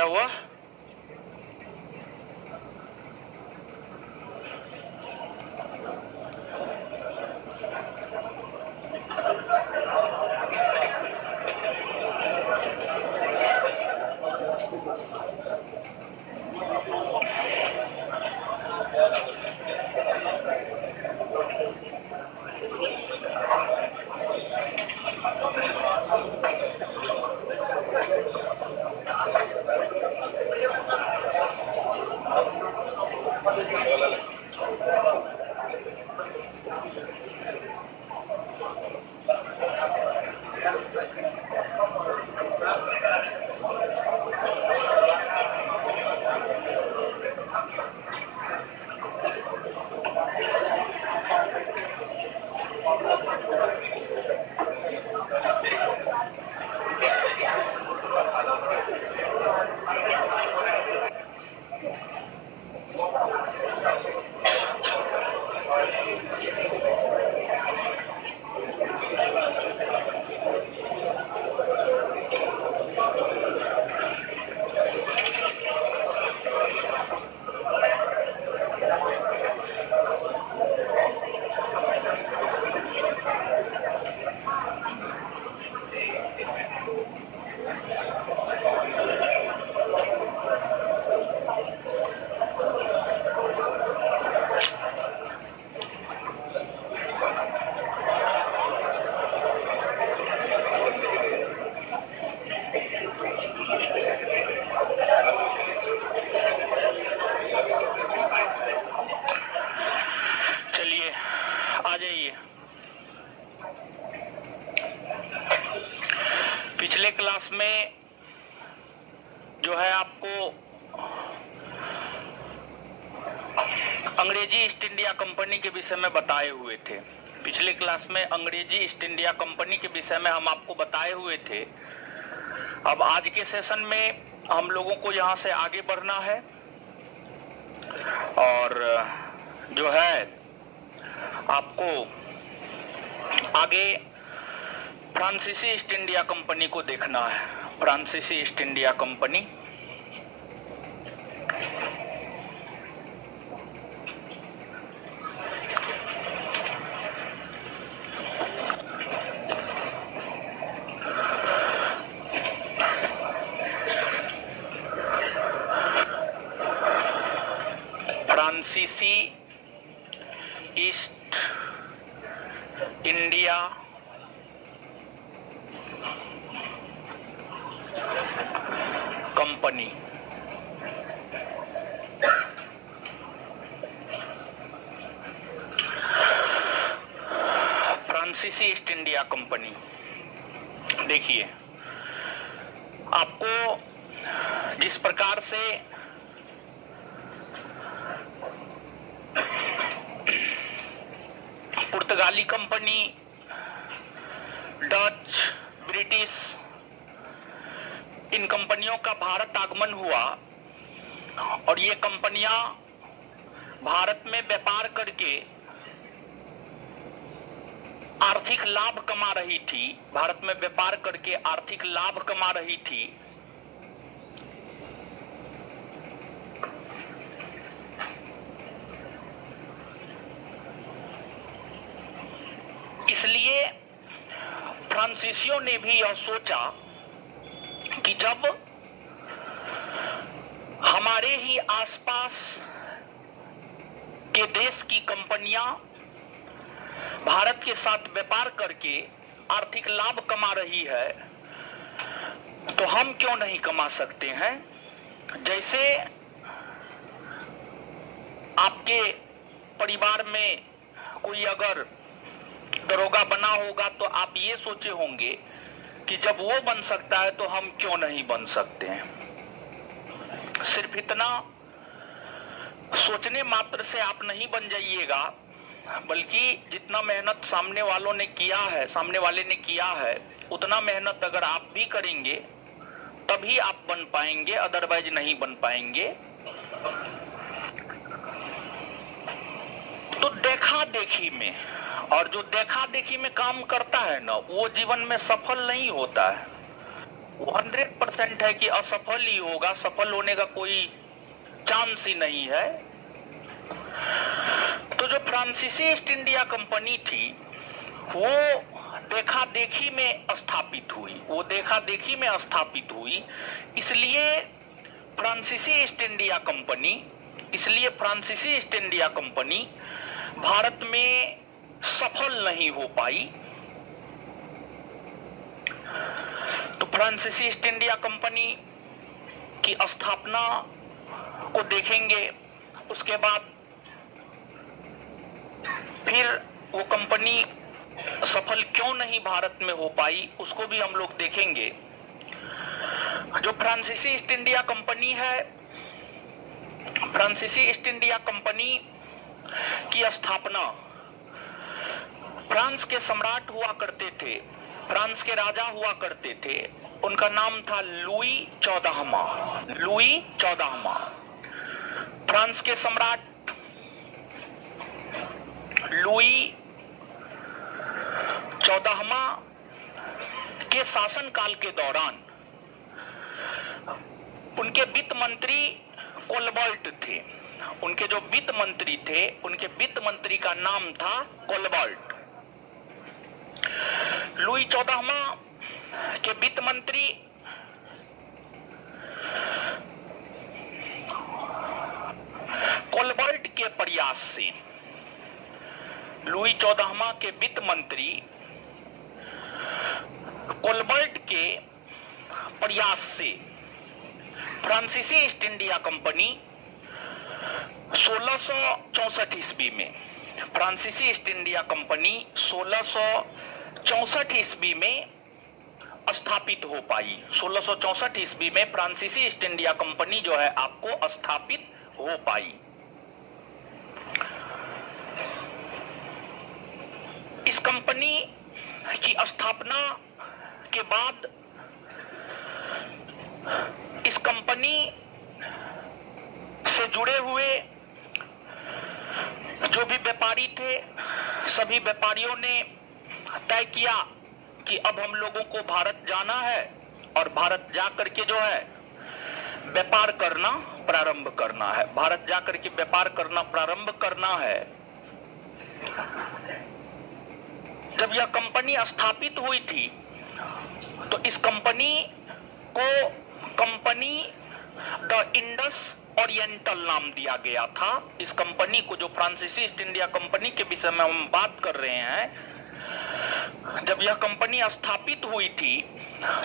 क्या हुआ? चलिए आ जाइए। पिछले क्लास में जो है आपको अंग्रेजी ईस्ट इंडिया कंपनी के विषय में बताए हुए थे। पिछले क्लास में अंग्रेजी ईस्ट इंडिया कंपनी के विषय में हम आपको बताए हुए थे। अब आज के सेशन में हम लोगों को यहाँ से आगे बढ़ना है और जो है आपको आगे फ्रांसीसी ईस्ट इंडिया कंपनी को देखना है। फ्रांसीसी ईस्ट इंडिया कंपनी फ्रांसीसी ईस्ट इंडिया कंपनी फ्रांसीसी ईस्ट इंडिया कंपनी। देखिए, आपको जिस प्रकार से पुर्तगाली कंपनी, डच, ब्रिटिश, इन कंपनियों का भारत आगमन हुआ और ये कंपनियां भारत में व्यापार करके आर्थिक लाभ कमा रही थी, भारत में व्यापार करके आर्थिक लाभ कमा रही थी। इसलिए फ्रांसीसियों ने भी यह सोचा कि जब हमारे ही आसपास के देश की कंपनियां भारत के साथ व्यापार करके आर्थिक लाभ कमा रही है तो हम क्यों नहीं कमा सकते हैं। जैसे आपके परिवार में कोई अगर दरोगा बना होगा तो आप ये सोचे होंगे कि जब वो बन सकता है तो हम क्यों नहीं बन सकते हैं। सिर्फ इतना सोचने मात्र से आप नहीं बन जाइएगा, बल्कि जितना मेहनत सामने वाले ने किया है उतना मेहनत अगर आप भी करेंगे तभी आप बन पाएंगे, अदरवाइज नहीं बन पाएंगे। तो देखा देखी में, और जो देखा देखी में काम करता है ना, वो जीवन में सफल नहीं होता है। वो 100% है कि असफल ही होगा, सफल होने का कोई चांस ही नहीं है। तो जो फ्रांसीसी ईस्ट इंडिया कंपनी थी वो देखा देखी में स्थापित हुई, इसलिए फ्रांसीसी ईस्ट इंडिया कंपनी भारत में सफल नहीं हो पाई। तो फ्रांसीसी ईस्ट इंडिया कंपनी की स्थापना को देखेंगे, उसके बाद फिर वो कंपनी सफल क्यों नहीं भारत में हो पाई उसको भी हम लोग देखेंगे। जो फ्रांसीसी ईस्ट इंडिया कंपनी है, फ्रांसीसी ईस्ट इंडिया कंपनी की स्थापना फ्रांस के सम्राट हुआ करते थे, फ्रांस के राजा हुआ करते थे, उनका नाम था लुई 14वां। फ्रांस के सम्राट लुई 14वां के शासनकाल के दौरान उनके वित्त मंत्री कोलबर्ट थे। उनके जो वित्त मंत्री थे, उनके वित्त मंत्री का नाम था कोलबर्ट। लुई 14वां के वित्त मंत्री कोलबर्ट के प्रयास से, लुई 14वां के वित्त मंत्री कोलबर्ट के प्रयास से फ्रांसीसी ईस्ट इंडिया कंपनी 1664 ईस्वी में, फ्रांसीसी ईस्ट इंडिया कंपनी 1664 ईस्वी में स्थापित हो पाई। 1664 ईस्वी में फ्रांसीसी ईस्ट इंडिया कंपनी जो है आपको स्थापित हो पाई। इस कंपनी की स्थापना के बाद इस कंपनी से जुड़े हुए जो भी व्यापारी थे, सभी व्यापारियों ने तय किया कि अब हम लोगों को भारत जाना है और भारत जा करके जो है व्यापार करना प्रारंभ करना है, भारत जा करके व्यापार करना प्रारंभ करना है। जब यह कंपनी स्थापित हुई थी तो इस कंपनी को कंपनी द इंडस ओरिएंटल नाम दिया गया था। इस कंपनी को, जो फ्रांसीसी ईस्ट इंडिया कंपनी के विषय में हम बात कर रहे हैं, जब यह कंपनी स्थापित हुई थी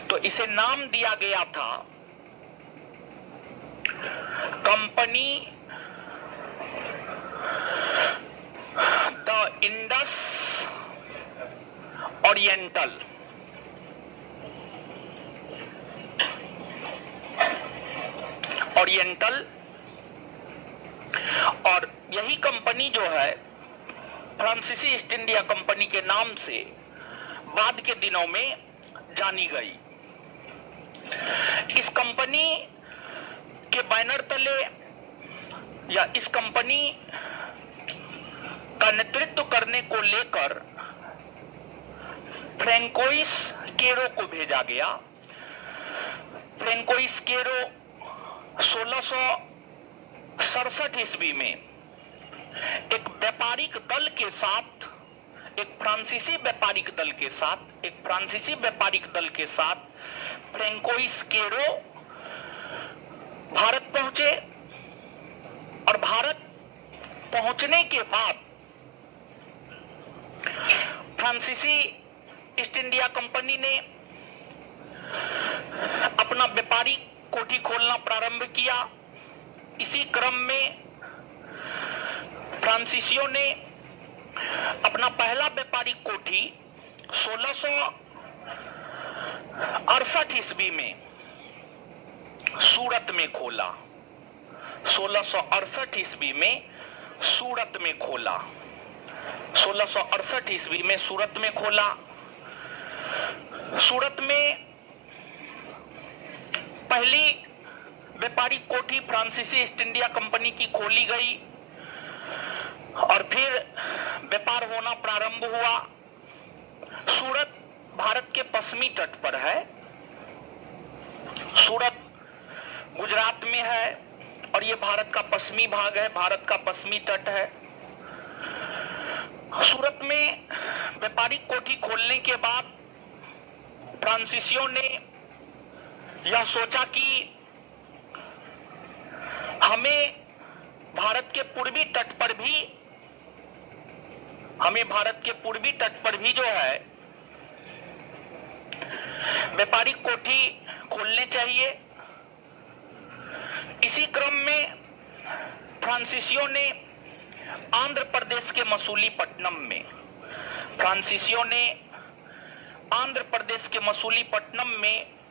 तो इसे नाम दिया गया था कंपनी द इंडस ओरिएंटल। और यही कंपनी जो है फ्रांसीसी ईस्ट इंडिया कंपनी के नाम से बाद के दिनों में जानी गई। इस कंपनी के बैनर तले या इस कंपनी का नेतृत्व करने को लेकर फ्रैंकोइस केरो को भेजा गया। फ्रैंकोइस केरो 1667 ईस्वी में एक व्यापारिक दल के साथ, एक फ्रांसीसी व्यापारिक दल के साथ फ्रैंकोइस केरो भारत पहुंचे और भारत पहुंचने के बाद फ्रांसीसी ईस्ट इंडिया कंपनी ने अपना व्यापारिक कोठी खोलना प्रारंभ किया। इसी क्रम में फ्रांसीसियों ने अपना पहला व्यापारिक कोठी 1668 ईस्वी में सूरत में खोला। 1668 ईस्वी में सूरत में खोला। 1668 ईस्वी में सूरत में खोला। सूरत में पहली व्यापारिक कोठी फ्रांसीसी ईस्ट इंडिया कंपनी की खोली गई और फिर व्यापार होना प्रारंभ हुआ। सूरत भारत के पश्चिमी तट पर है। सूरत गुजरात में है और ये भारत का पश्चिमी भाग है, भारत का पश्चिमी तट है। सूरत में व्यापारिक कोठी खोलने के बाद फ्रांसीसियों ने यह सोचा कि हमें भारत के पूर्वी तट पर भी जो है व्यापारिक कोठी खोलने चाहिए। इसी क्रम में फ्रांसीसियों ने आंध्र प्रदेश के मसूलीपट्टनम में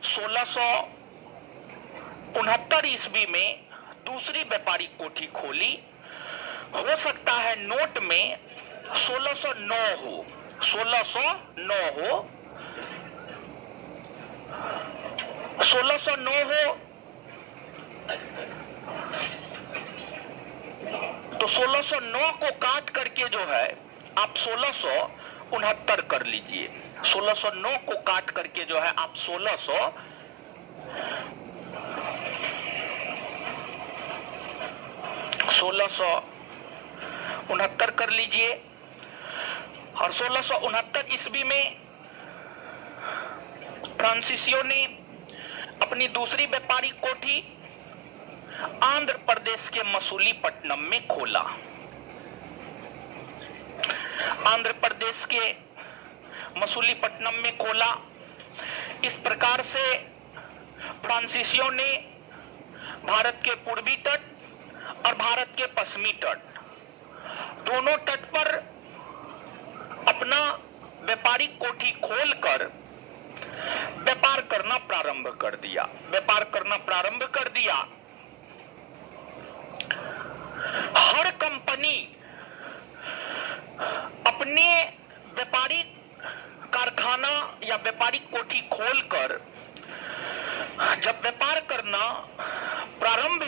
1669 ईस्वी में दूसरी व्यापारिक कोठी खोली। हो सकता है नोट में 1609 हो। 1609 हो तो 1609 को काट करके जो है आप 1669 कर लीजिए। 1609 को काट करके जो है आप 1669 कर लीजिए। और 1669 ईस्वी में फ्रांसीसियों ने अपनी दूसरी व्यापारिक कोठी आंध्र प्रदेश के मसूलीपट्टनम में खोला। आंध्र प्रदेश के मसूलीपट्टनम में खोला। इस प्रकार से फ्रांसीसियों ने भारत के पूर्वी तट और भारत के पश्चिमी तट दोनों तट पर अपना व्यापारिक कोठी खोलकर व्यापार करना प्रारंभ कर दिया। हर कंपनी अपने व्यापारिक कारखाना या व्यापारिक कोठी खोलकर जब व्यापार करना प्रारंभ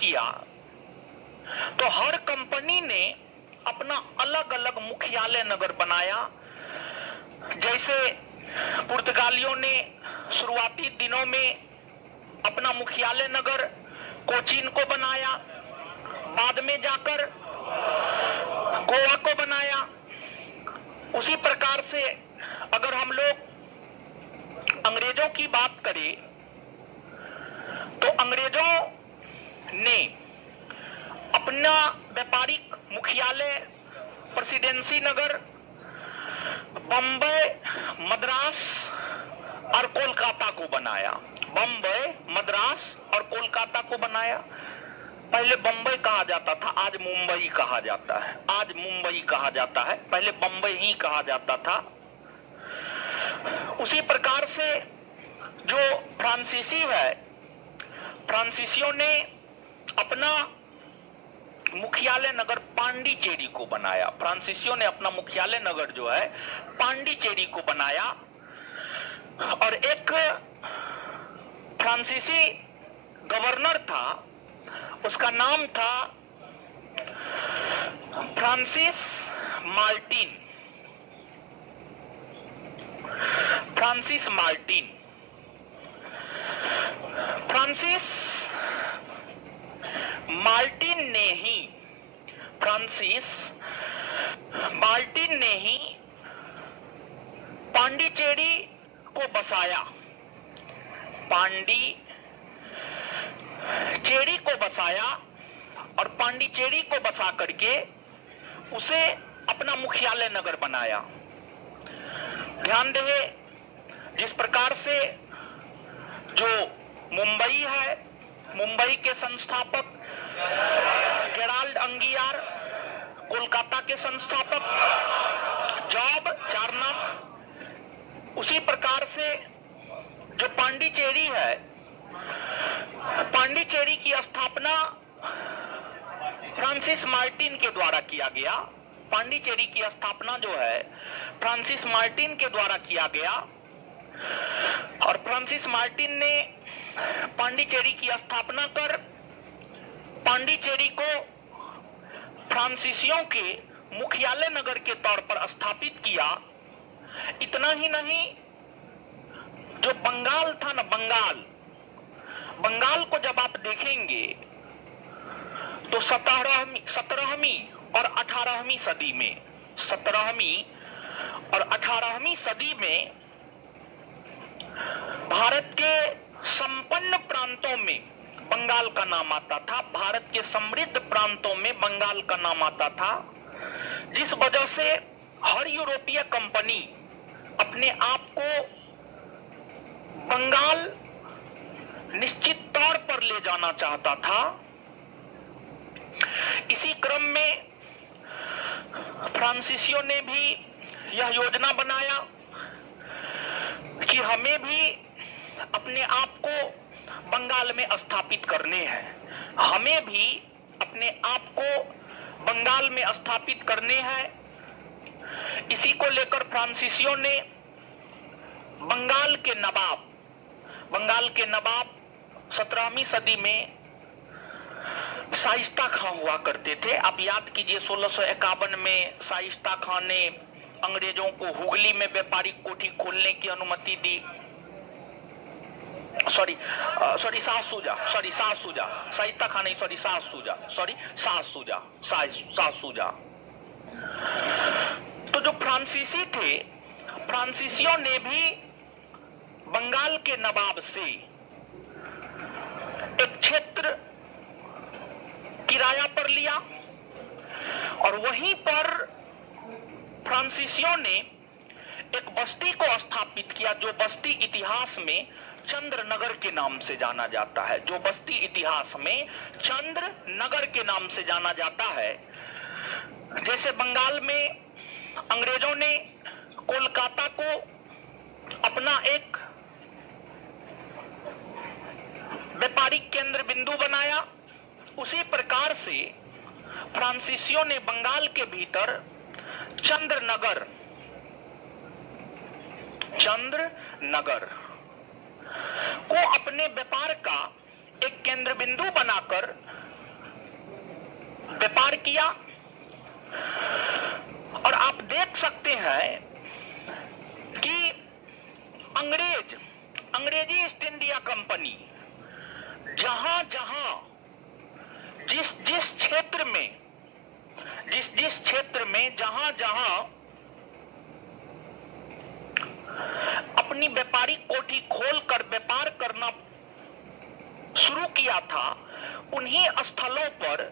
किया तो हर कंपनी ने अपना अलग अलग मुख्यालय नगर बनाया। जैसे पुर्तगालियों ने शुरुआती दिनों में अपना मुख्यालय नगर कोचीन को बनाया, बाद में जाकर गोवा को बनाया। उसी प्रकार से अगर हम लोग अंग्रेजों की बात करें तो अंग्रेजों ने अपना व्यापारिक मुख्यालय प्रेसिडेंसी नगर बंबई, मद्रास और कोलकाता को बनाया। पहले बंबई कहा जाता था, आज मुंबई कहा जाता है। पहले बंबई ही कहा जाता था। उसी प्रकार से जो फ्रांसीसियों ने अपना मुख्यालय नगर पांडिचेरी को बनाया। फ्रांसीसियों ने अपना मुख्यालय नगर जो है पांडिचेरी को बनाया। और एक फ्रांसीसी गवर्नर था, उसका नाम था फ्रांसिस मार्टिन ने ही पांडिचेरी को बसाया और पांडिचेरी को बसा करके उसे अपना मुख्यालय नगर बनाया। ध्यान दें, जिस प्रकार से जो मुंबई है, मुंबई के संस्थापक गेराल्ड अंगियार, कोलकाता के संस्थापक जॉब चार्नक, उसी प्रकार से जो पांडिचेरी है, पांडिचेरी की स्थापना फ्रांसिस मार्टिन के द्वारा किया गया। पांडिचेरी की स्थापना जो है फ्रांसिस मार्टिन के द्वारा किया गया। और फ्रांसिस मार्टिन ने पांडिचेरी की स्थापना कर पांडिचेरी को फ्रांसीसियों के मुख्यालय नगर के तौर पर स्थापित किया। इतना ही नहीं, जो बंगाल था ना, बंगाल को जब आप देखेंगे तो 17वीं और 18वीं सदी में, 17वीं और 18वीं सदी में भारत के संपन्न प्रांतों में बंगाल का नाम आता था, भारत के समृद्ध प्रांतों में बंगाल का नाम आता था, जिस वजह से हर यूरोपीय कंपनी अपने आप को बंगाल निश्चित तौर पर ले जाना चाहता था। इसी क्रम में फ्रांसीसियों ने भी यह योजना बनाया कि हमें भी अपने आप को बंगाल में स्थापित करने हैं, हमें भी अपने आप को बंगाल में स्थापित करने हैं। इसी को लेकर फ्रांसीसियों ने बंगाल के नवाब 17वीं सदी में शाइस्ता खां हुआ करते थे। आप याद कीजिए 1651 में शाइस्ता खां ने अंग्रेजों को हुगली में व्यापारिक कोठी खोलने की अनुमति दी। शाह सूजा, शाइस्ता खां नहीं, शाह सूजा। तो जो फ्रांसीसी थे, फ्रांसीसियों ने भी बंगाल के नवाब से एक क्षेत्र किराया पर लिया और वहीं पर फ्रांसीसियों ने एक बस्ती को स्थापित किया, जो बस्ती इतिहास में चंद्रनगर के नाम से जाना जाता है, जो बस्ती इतिहास में चंद्रनगर के नाम से जाना जाता है। जैसे बंगाल में अंग्रेजों ने कोलकाता को अपना एक व्यापारिक केंद्र बिंदु बनाया, उसी प्रकार से फ्रांसीसियों ने बंगाल के भीतर चंद्रनगर को अपने व्यापार का एक केंद्र बिंदु बनाकर व्यापार किया। और आप देख सकते हैं कि अंग्रेजी ईस्ट इंडिया कंपनी जहां जिस क्षेत्र में जहां अपनी व्यापारिक कोठी खोलकर व्यापार करना शुरू किया था, उन्हीं स्थलों पर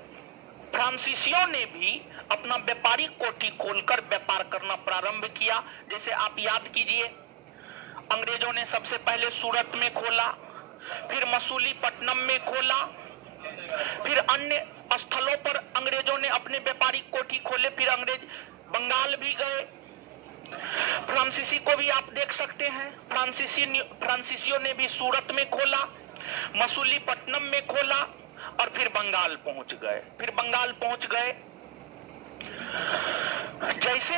फ्रांसीसियों ने भी अपना व्यापारिक कोठी खोलकर व्यापार करना प्रारंभ किया। जैसे आप याद कीजिए, अंग्रेजों ने सबसे पहले सूरत में खोला, फिर मसूलीपट्टनम में खोला, फिर अन्य स्थलों पर अंग्रेजों ने अपने व्यापारिक कोठी खोले, फिर अंग्रेज बंगाल भी गए। फ्रांसीसी को भी आप देख सकते हैं, फ्रांसीसियों ने भी सूरत में खोला, मसूलीपट्टनम में खोला और फिर बंगाल पहुंच गए। जैसे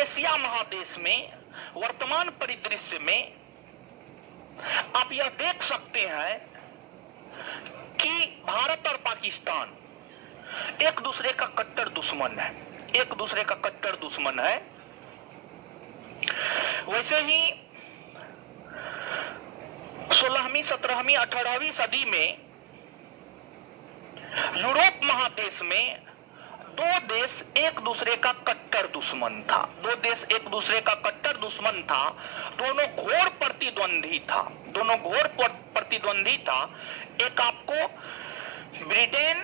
एशिया महादेश में वर्तमान परिदृश्य में आप यह देख सकते हैं कि भारत और पाकिस्तान एक दूसरे का कट्टर दुश्मन है। वैसे ही 16वीं, 17वीं, 18वीं सदी में यूरोप महादेश में दो देश एक दूसरे का कट्टर दुश्मन था, दोनों घोर प्रतिद्वंदी था। एक आपको ब्रिटेन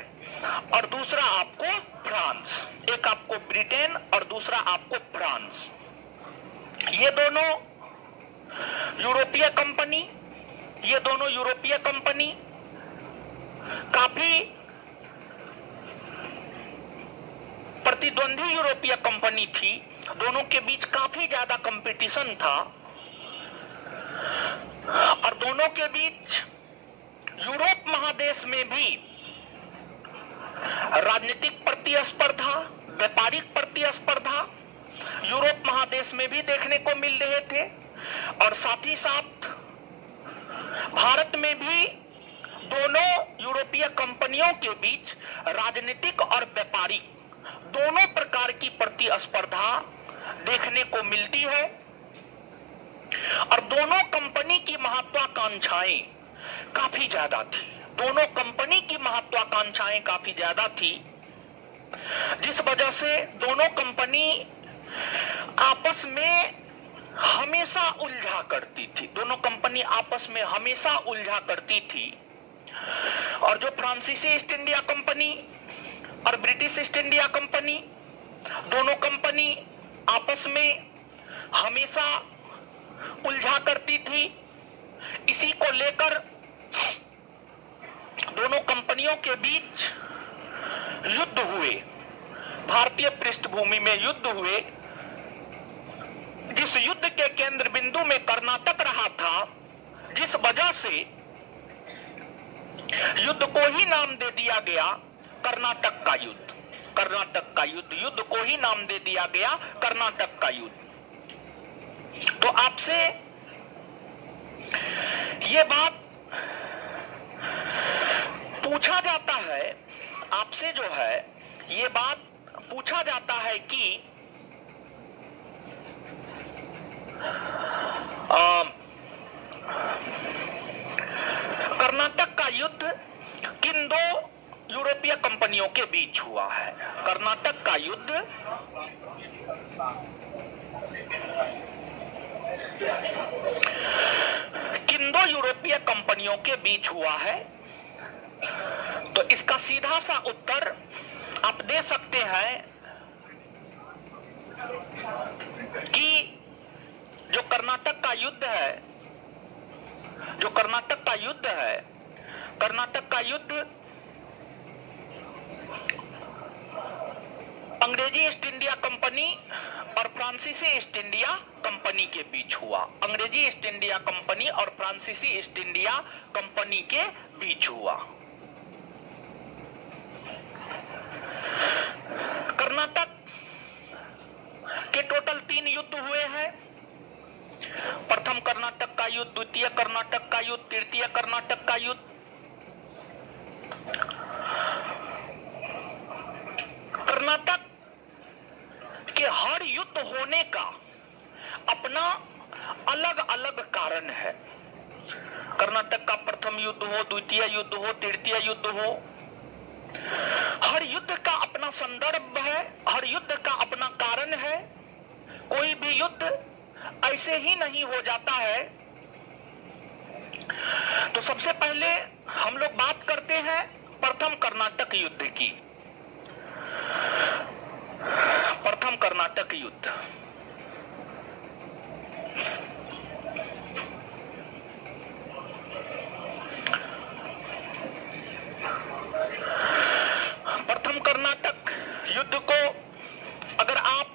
और दूसरा आपको फ्रांस, ये दोनों यूरोपीय कंपनी काफी प्रतिद्वंदी यूरोपीय कंपनी थी, दोनों के बीच काफी ज्यादा कंपटीशन था और दोनों के बीच यूरोप महादेश में भी राजनीतिक प्रतिस्पर्धा, व्यापारिक प्रतिस्पर्धा यूरोप महादेश में भी देखने को मिल रहे थे। और साथ ही साथ भारत में भी दोनों यूरोपीय कंपनियों के बीच राजनीतिक और व्यापारिक दोनों प्रकार की प्रतिस्पर्धा देखने को मिलती है। और दोनों कंपनी की महत्वाकांक्षाएं काफी ज्यादा थी। दोनों कंपनी की महत्वाकांक्षाएं काफी ज्यादा थी, जिस वजह से दोनों कंपनी आपस में हमेशा उलझा करती थी। दोनों कंपनी आपस में हमेशा उलझा करती थी। और जो फ्रांसीसी ईस्ट इंडिया कंपनी और ब्रिटिश ईस्ट इंडिया कंपनी, दोनों कंपनी आपस में हमेशा उलझा करती थी। इसी को लेकर दोनों कंपनियों के बीच युद्ध हुए, भारतीय पृष्ठभूमि में युद्ध हुए, जिस युद्ध के केंद्र बिंदु में कर्नाटक रहा था, जिस वजह से युद्ध को ही नाम दे दिया गया कर्नाटक का युद्ध। कर्नाटक का युद्ध, युद्ध को ही नाम दे दिया गया कर्नाटक का युद्ध। तो आपसे ये बात पूछा जाता है, आपसे जो है ये बात पूछा जाता है कि कर्नाटक का युद्ध किन दो यूरोपीय कंपनियों के बीच हुआ है? कर्नाटक का युद्ध किन दो यूरोपीय कंपनियों के बीच हुआ है? तो इसका सीधा सा उत्तर आप दे सकते हैं कि जो कर्नाटक का युद्ध है, जो कर्नाटक का युद्ध है, कर्नाटक का युद्ध अंग्रेजी ईस्ट इंडिया कंपनी और फ्रांसीसी ईस्ट इंडिया कंपनी के बीच हुआ। अंग्रेजी ईस्ट इंडिया कंपनी और फ्रांसीसी ईस्ट इंडिया कंपनी के बीच हुआ। कर्नाटक के टोटल 3 युद्ध हुए हैं। प्रथम कर्नाटक का युद्ध, द्वितीय कर्नाटक का युद्ध, तृतीय कर्नाटक का युद्ध। कर्नाटक के हर युद्ध होने का अपना अलग अलग कारण है। कर्नाटक का प्रथम युद्ध हो, द्वितीय युद्ध हो, तृतीय युद्ध हो, हर युद्ध का अपना संदर्भ है, हर युद्ध का अपना कारण है। कोई भी युद्ध ऐसे ही नहीं हो जाता है। तो सबसे पहले हम लोग बात करते हैं प्रथम कर्नाटक युद्ध की। प्रथम कर्नाटक युद्ध प्रथम कर्नाटक युद्ध को अगर आप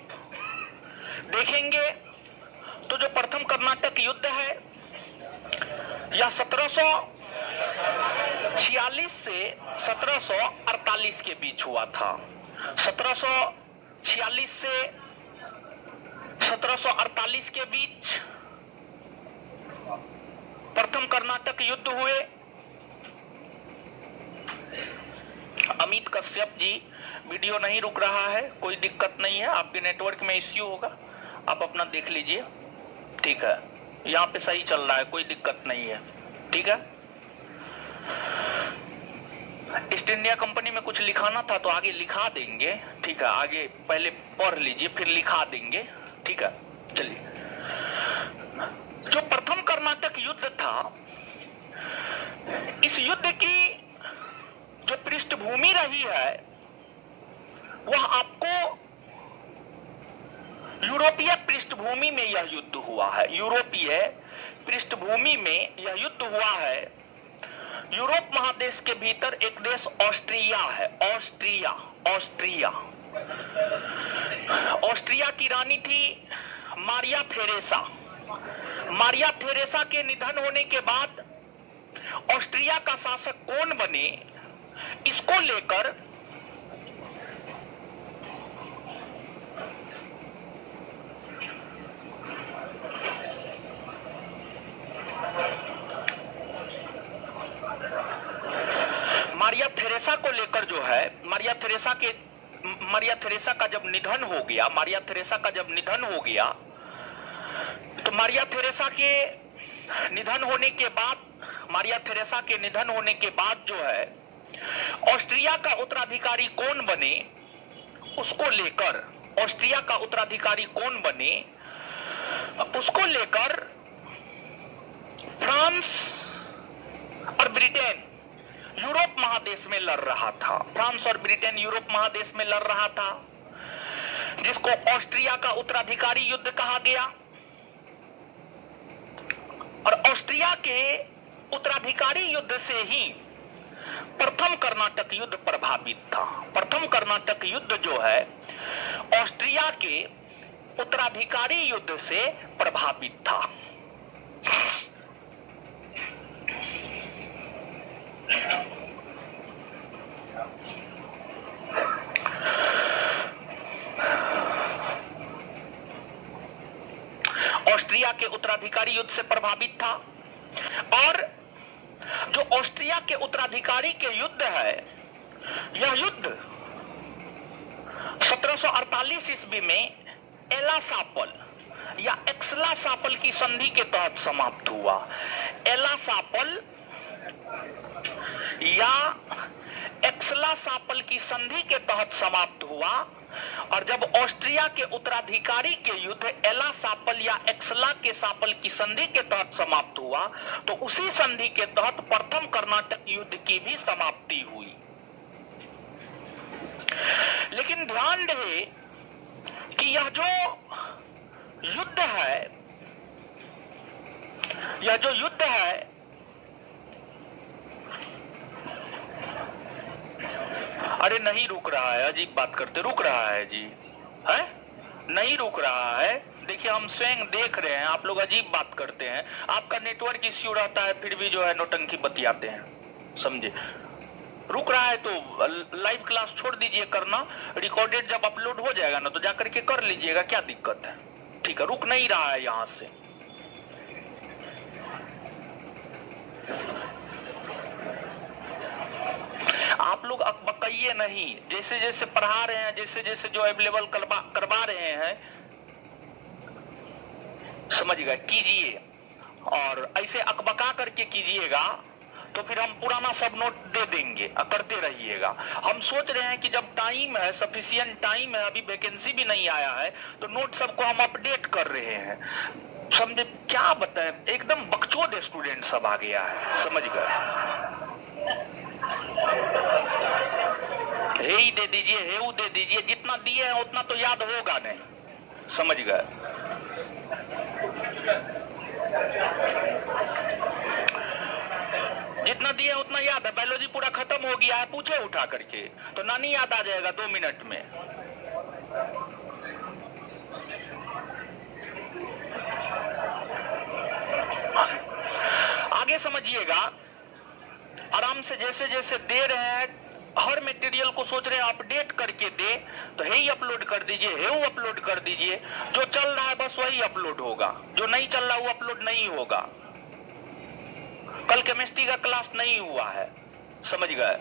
देखेंगे तो जो प्रथम कर्नाटक युद्ध है यह 1746 से 1748 के बीच हुआ था। 1746 से 1748 के बीच प्रथम कर्नाटक युद्ध हुए। अमित कश्यप जी, वीडियो नहीं रुक रहा है, कोई दिक्कत नहीं है, आपके नेटवर्क में इश्यू होगा, आप अपना देख लीजिए, ठीक है। यहाँ पे सही चल रहा है, कोई दिक्कत नहीं है, ठीक है। ईस्ट इंडिया कंपनी में कुछ लिखाना था तो आगे लिखा देंगे, ठीक है। आगे पहले पढ़ लीजिए फिर लिखा देंगे, ठीक है। चलिए, जो प्रथम कर्नाटक युद्ध था, इस युद्ध की जो पृष्ठभूमि रही है वह आपको यूरोपीय पृष्ठभूमि में यह युद्ध हुआ है। यूरोपीय पृष्ठभूमि में यह युद्ध हुआ है। यूरोप महादेश के भीतर एक देश ऑस्ट्रिया है, ऑस्ट्रिया। ऑस्ट्रिया ऑस्ट्रिया की रानी थी मारिया थेरेसा। मारिया थेरेसा के निधन होने के बाद ऑस्ट्रिया का शासक कौन बने, इसको लेकर मारिया थेरेसा को लेकर जो है, मारिया थेरेसा का जब निधन हो गया, मारिया थेरेसा का जब निधन हो गया तो मारिया थेरेसा के निधन होने के बाद जो है ऑस्ट्रिया का उत्तराधिकारी कौन बने, उसको लेकर फ्रांस और ब्रिटेन यूरोप महादेश में लड़ रहा था। जिसको ऑस्ट्रिया का उत्तराधिकारी युद्ध कहा गया। और ऑस्ट्रिया के उत्तराधिकारी युद्ध से ही प्रथम कर्नाटक युद्ध प्रभावित था। प्रथम कर्नाटक युद्ध जो है ऑस्ट्रिया के उत्तराधिकारी युद्ध से प्रभावित था। ऑस्ट्रिया के उत्तराधिकारी युद्ध से प्रभावित था। और जो ऑस्ट्रिया के उत्तराधिकारी के युद्ध है, यह युद्ध 1748 ईस्वी में एला सापल या एक्सला सापल की संधि के तहत समाप्त हुआ। एला सापल या एक्सला सापल की संधि के तहत समाप्त हुआ। और जब ऑस्ट्रिया के उत्तराधिकारी के युद्ध एला सापल या एक्सला के सापल की संधि के तहत समाप्त हुआ, तो उसी संधि के तहत प्रथम कर्नाटक युद्ध की भी समाप्ति हुई। लेकिन ध्यान रहे कि यह जो युद्ध है, अरे नहीं रुक रहा है, अजीब बात करते, रुक रहा है जी, है नहीं रुक रहा है। देखिए हम स्वयं देख रहे हैं, आप लोग अजीब बात करते हैं। आपका नेटवर्क इश्यू रहता है, फिर भी जो है नौटंकी बतियाते हैं, समझे। रुक रहा है तो लाइव क्लास छोड़ दीजिए करना, रिकॉर्डेड जब अपलोड हो जाएगा ना तो जाकर के कर लीजिएगा, क्या दिक्कत है। ठीक है, रुक नहीं रहा है यहां से। आप लोग अकबकाइए नहीं, जैसे जैसे पढ़ा रहे हैं, जैसे जैसे जो अवेलेबल करवा रहे हैं, समझ गए, कीजिए। और ऐसे अकबका करके कीजिएगा तो फिर हम पुराना सब नोट दे देंगे, करते रहिएगा। हम सोच रहे हैं कि जब टाइम है, सफिशिएंट टाइम है, अभी वैकेंसी भी नहीं आया है, तो नोट सबको हम अपडेट कर रहे हैं, समझे। क्या बताएं, एकदम बकचोद स्टूडेंट सब आ गया है, समझ गए। हे दे दीजिए, हेऊ दे दीजिए, जितना दिए हैं उतना तो याद होगा नहीं, समझ गए। जितना दिया उतना याद है। बायोलॉजी पूरा खत्म हो गया है, पूछे उठा करके तो नानी याद आ जाएगा 2 मिनट में। आगे समझिएगा आराम से, जैसे जैसे दे रहे हैं, हर मटेरियल को सोच रहे हैं अपडेट करके दे, तो हे अपलोड कर दीजिए, हे अपलोड कर दीजिए। जो चल रहा है बस वही अपलोड होगा, जो नहीं चल रहा वो अपलोड नहीं होगा। कल केमिस्ट्री का क्लास नहीं हुआ है, समझ गए।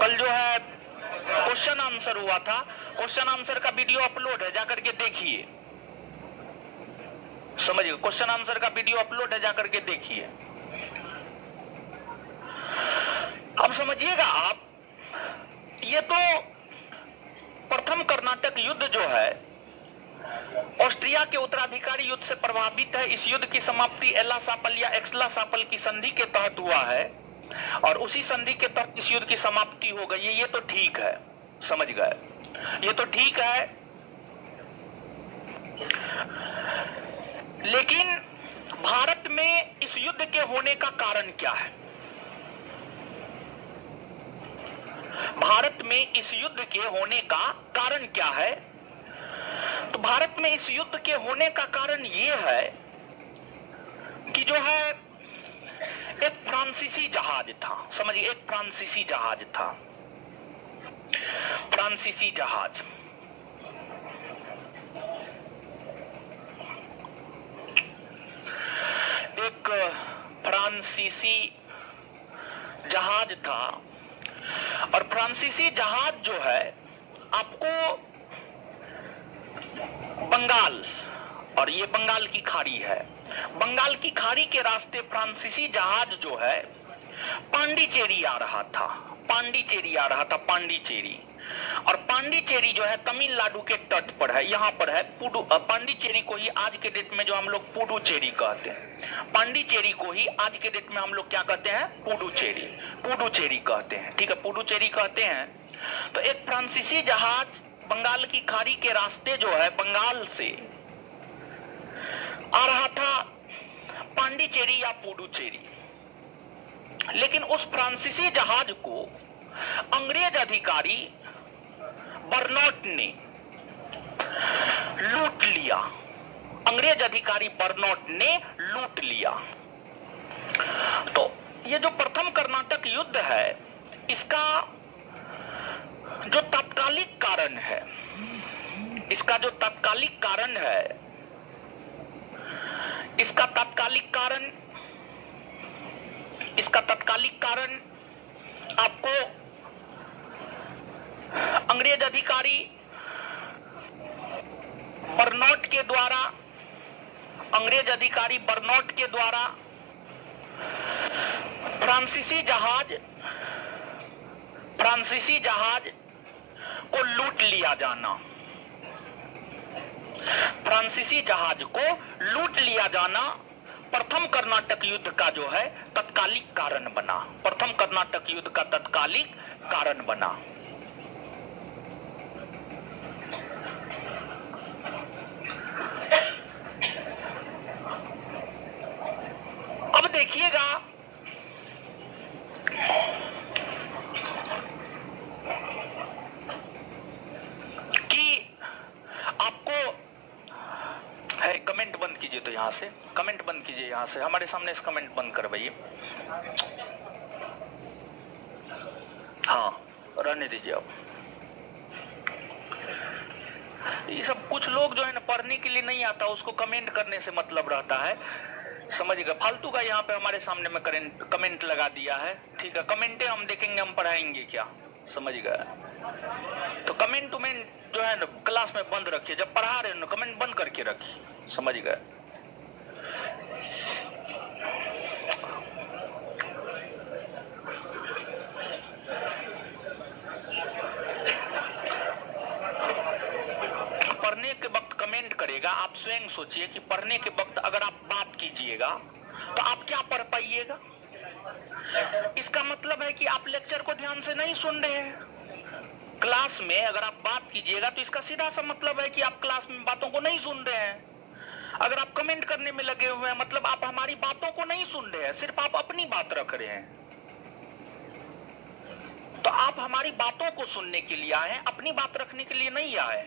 कल जो है क्वेश्चन आंसर हुआ था, क्वेश्चन आंसर का वीडियो अपलोड है, जाकर के देखिए, समझ गए। क्वेश्चन आंसर का वीडियो अपलोड है, जाकर के देखिए। अब समझिएगा आप, ये तो प्रथम कर्नाटक युद्ध जो है ऑस्ट्रिया के उत्तराधिकारी युद्ध से प्रभावित है। इस युद्ध की समाप्ति एला सापल या एक्सला सापल की संधि के तहत हुआ है, और उसी संधि के तहत इस युद्ध की समाप्ति हो गई है। ये तो ठीक है, समझ गए, ये तो ठीक है। लेकिन भारत में इस युद्ध के होने का कारण क्या है? भारत में इस युद्ध के होने का कारण क्या है? तो भारत में इस युद्ध के होने का कारण यह है कि जो है एक फ्रांसीसी जहाज था, समझिए, एक फ्रांसीसी जहाज था। फ्रांसीसी जहाज, एक फ्रांसीसी जहाज था। और फ्रांसीसी जहाज जो है आपको बंगाल और ये बंगाल की खाड़ी है। बंगाल की खाड़ी के रास्ते फ्रांसीसी जहाज जो है पांडिचेरी आ रहा था, पांडिचेरी आ रहा था, पांडिचेरी। और पांडिचेरी जो है तमिलनाडु के तट पर है, यहाँ पर है पांडिचेरी को ही आज के डेट में जो हम लोग पुडुचेरी कहते हैं, पांडिचेरी को ही आज के डेट में हम लोग क्या कहते हैं, पुडुचेरी, पुडुचेरी कहते हैं, ठीक है, पुडुचेरी कहते हैं। तो एक फ्रांसीसी जहाज बंगाल की खाड़ी के रास्ते जो है बंगाल से आ रहा था पांडिचेरी या पुडुचेरी, लेकिन उस फ्रांसीसी जहाज को अंग्रेज अधिकारी बर्नौट ने लूट लिया, अंग्रेज अधिकारी बर्नौट ने लूट लिया। तो ये जो प्रथम कर्नाटक युद्ध है, इसका जो तात्कालिक कारण है, इसका जो तात्कालिक कारण है, इसका तात्कालिक कारण, इसका तात्कालिक कारण आपको अंग्रेज अधिकारी बर्नौट के द्वारा, अंग्रेज अधिकारी बर्नौट के द्वारा फ्रांसीसी जहाज को लूट लिया जाना, फ्रांसीसी जहाज को लूट लिया जाना प्रथम कर्नाटक युद्ध का जो है तत्कालिक कारण बना, प्रथम कर्नाटक युद्ध का तत्कालिक कारण बना। अब देखिएगा कि आपको है, कमेंट बंद कीजिए, तो यहां से कमेंट बंद कीजिए, यहां से हमारे सामने इस कमेंट बंद करवाइए। हाँ, रहने दीजिए। अब ये सब कुछ लोग जो है ना पढ़ने के लिए नहीं आता, उसको कमेंट करने से मतलब रहता है, समझिएगा। फालतू का यहाँ पे हमारे सामने में कमेंट लगा दिया है, ठीक है। कमेंटे हम देखेंगे, हम पढ़ाएंगे क्या, समझ गए। तो कमेंट जो है ना क्लास में बंद रखिए, जब पढ़ा रहे हो ना कमेंट बंद करके रखिए, समझ गए। पढ़ने के वक्त कमेंट करेगा, आप स्वयं सोचिए कि पढ़ने के वक्त अगर आप बात कीजिएगा तो आप क्या पढ़ पाइएगा। इसका मतलब है कि आप लेक्चर को ध्यान से नहीं सुन रहे हैं। क्लास में अगर आप बात कीजिएगा तो इसका सीधा सा मतलब है कि आप क्लास में बातों को नहीं सुन रहे हैं। अगर आप कमेंट करने में लगे हुए हैं, मतलब आप हमारी बातों को नहीं सुन रहे हैं, सिर्फ आप अपनी बात रख रहे हैं। तो आप हमारी बातों को सुनने के लिए आए हैं, अपनी बात रखने के लिए नहीं आए।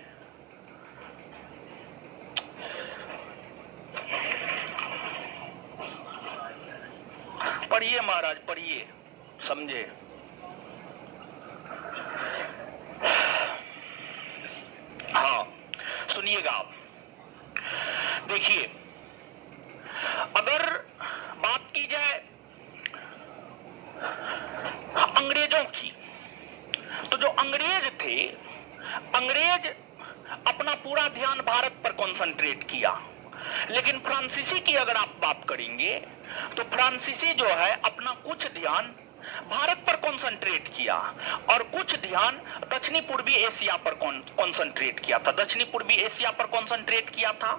पढ़िए महाराज, पढ़िए, समझे। हाँ, सुनिएगा आप, देखिए, अगर बात की जाए अंग्रेजों की, तो जो अंग्रेज थे, अंग्रेज अपना पूरा ध्यान भारत पर कंसंट्रेट किया। लेकिन फ्रांसीसी की अगर आप बात करेंगे तो फ्रांसीसी जो है अपना कुछ ध्यान भारत पर कंसंट्रेट किया और कुछ ध्यान दक्षिणी पूर्वी एशिया पर कंसंट्रेट किया था, दक्षिणी पूर्वी एशिया पर कंसंट्रेट किया था।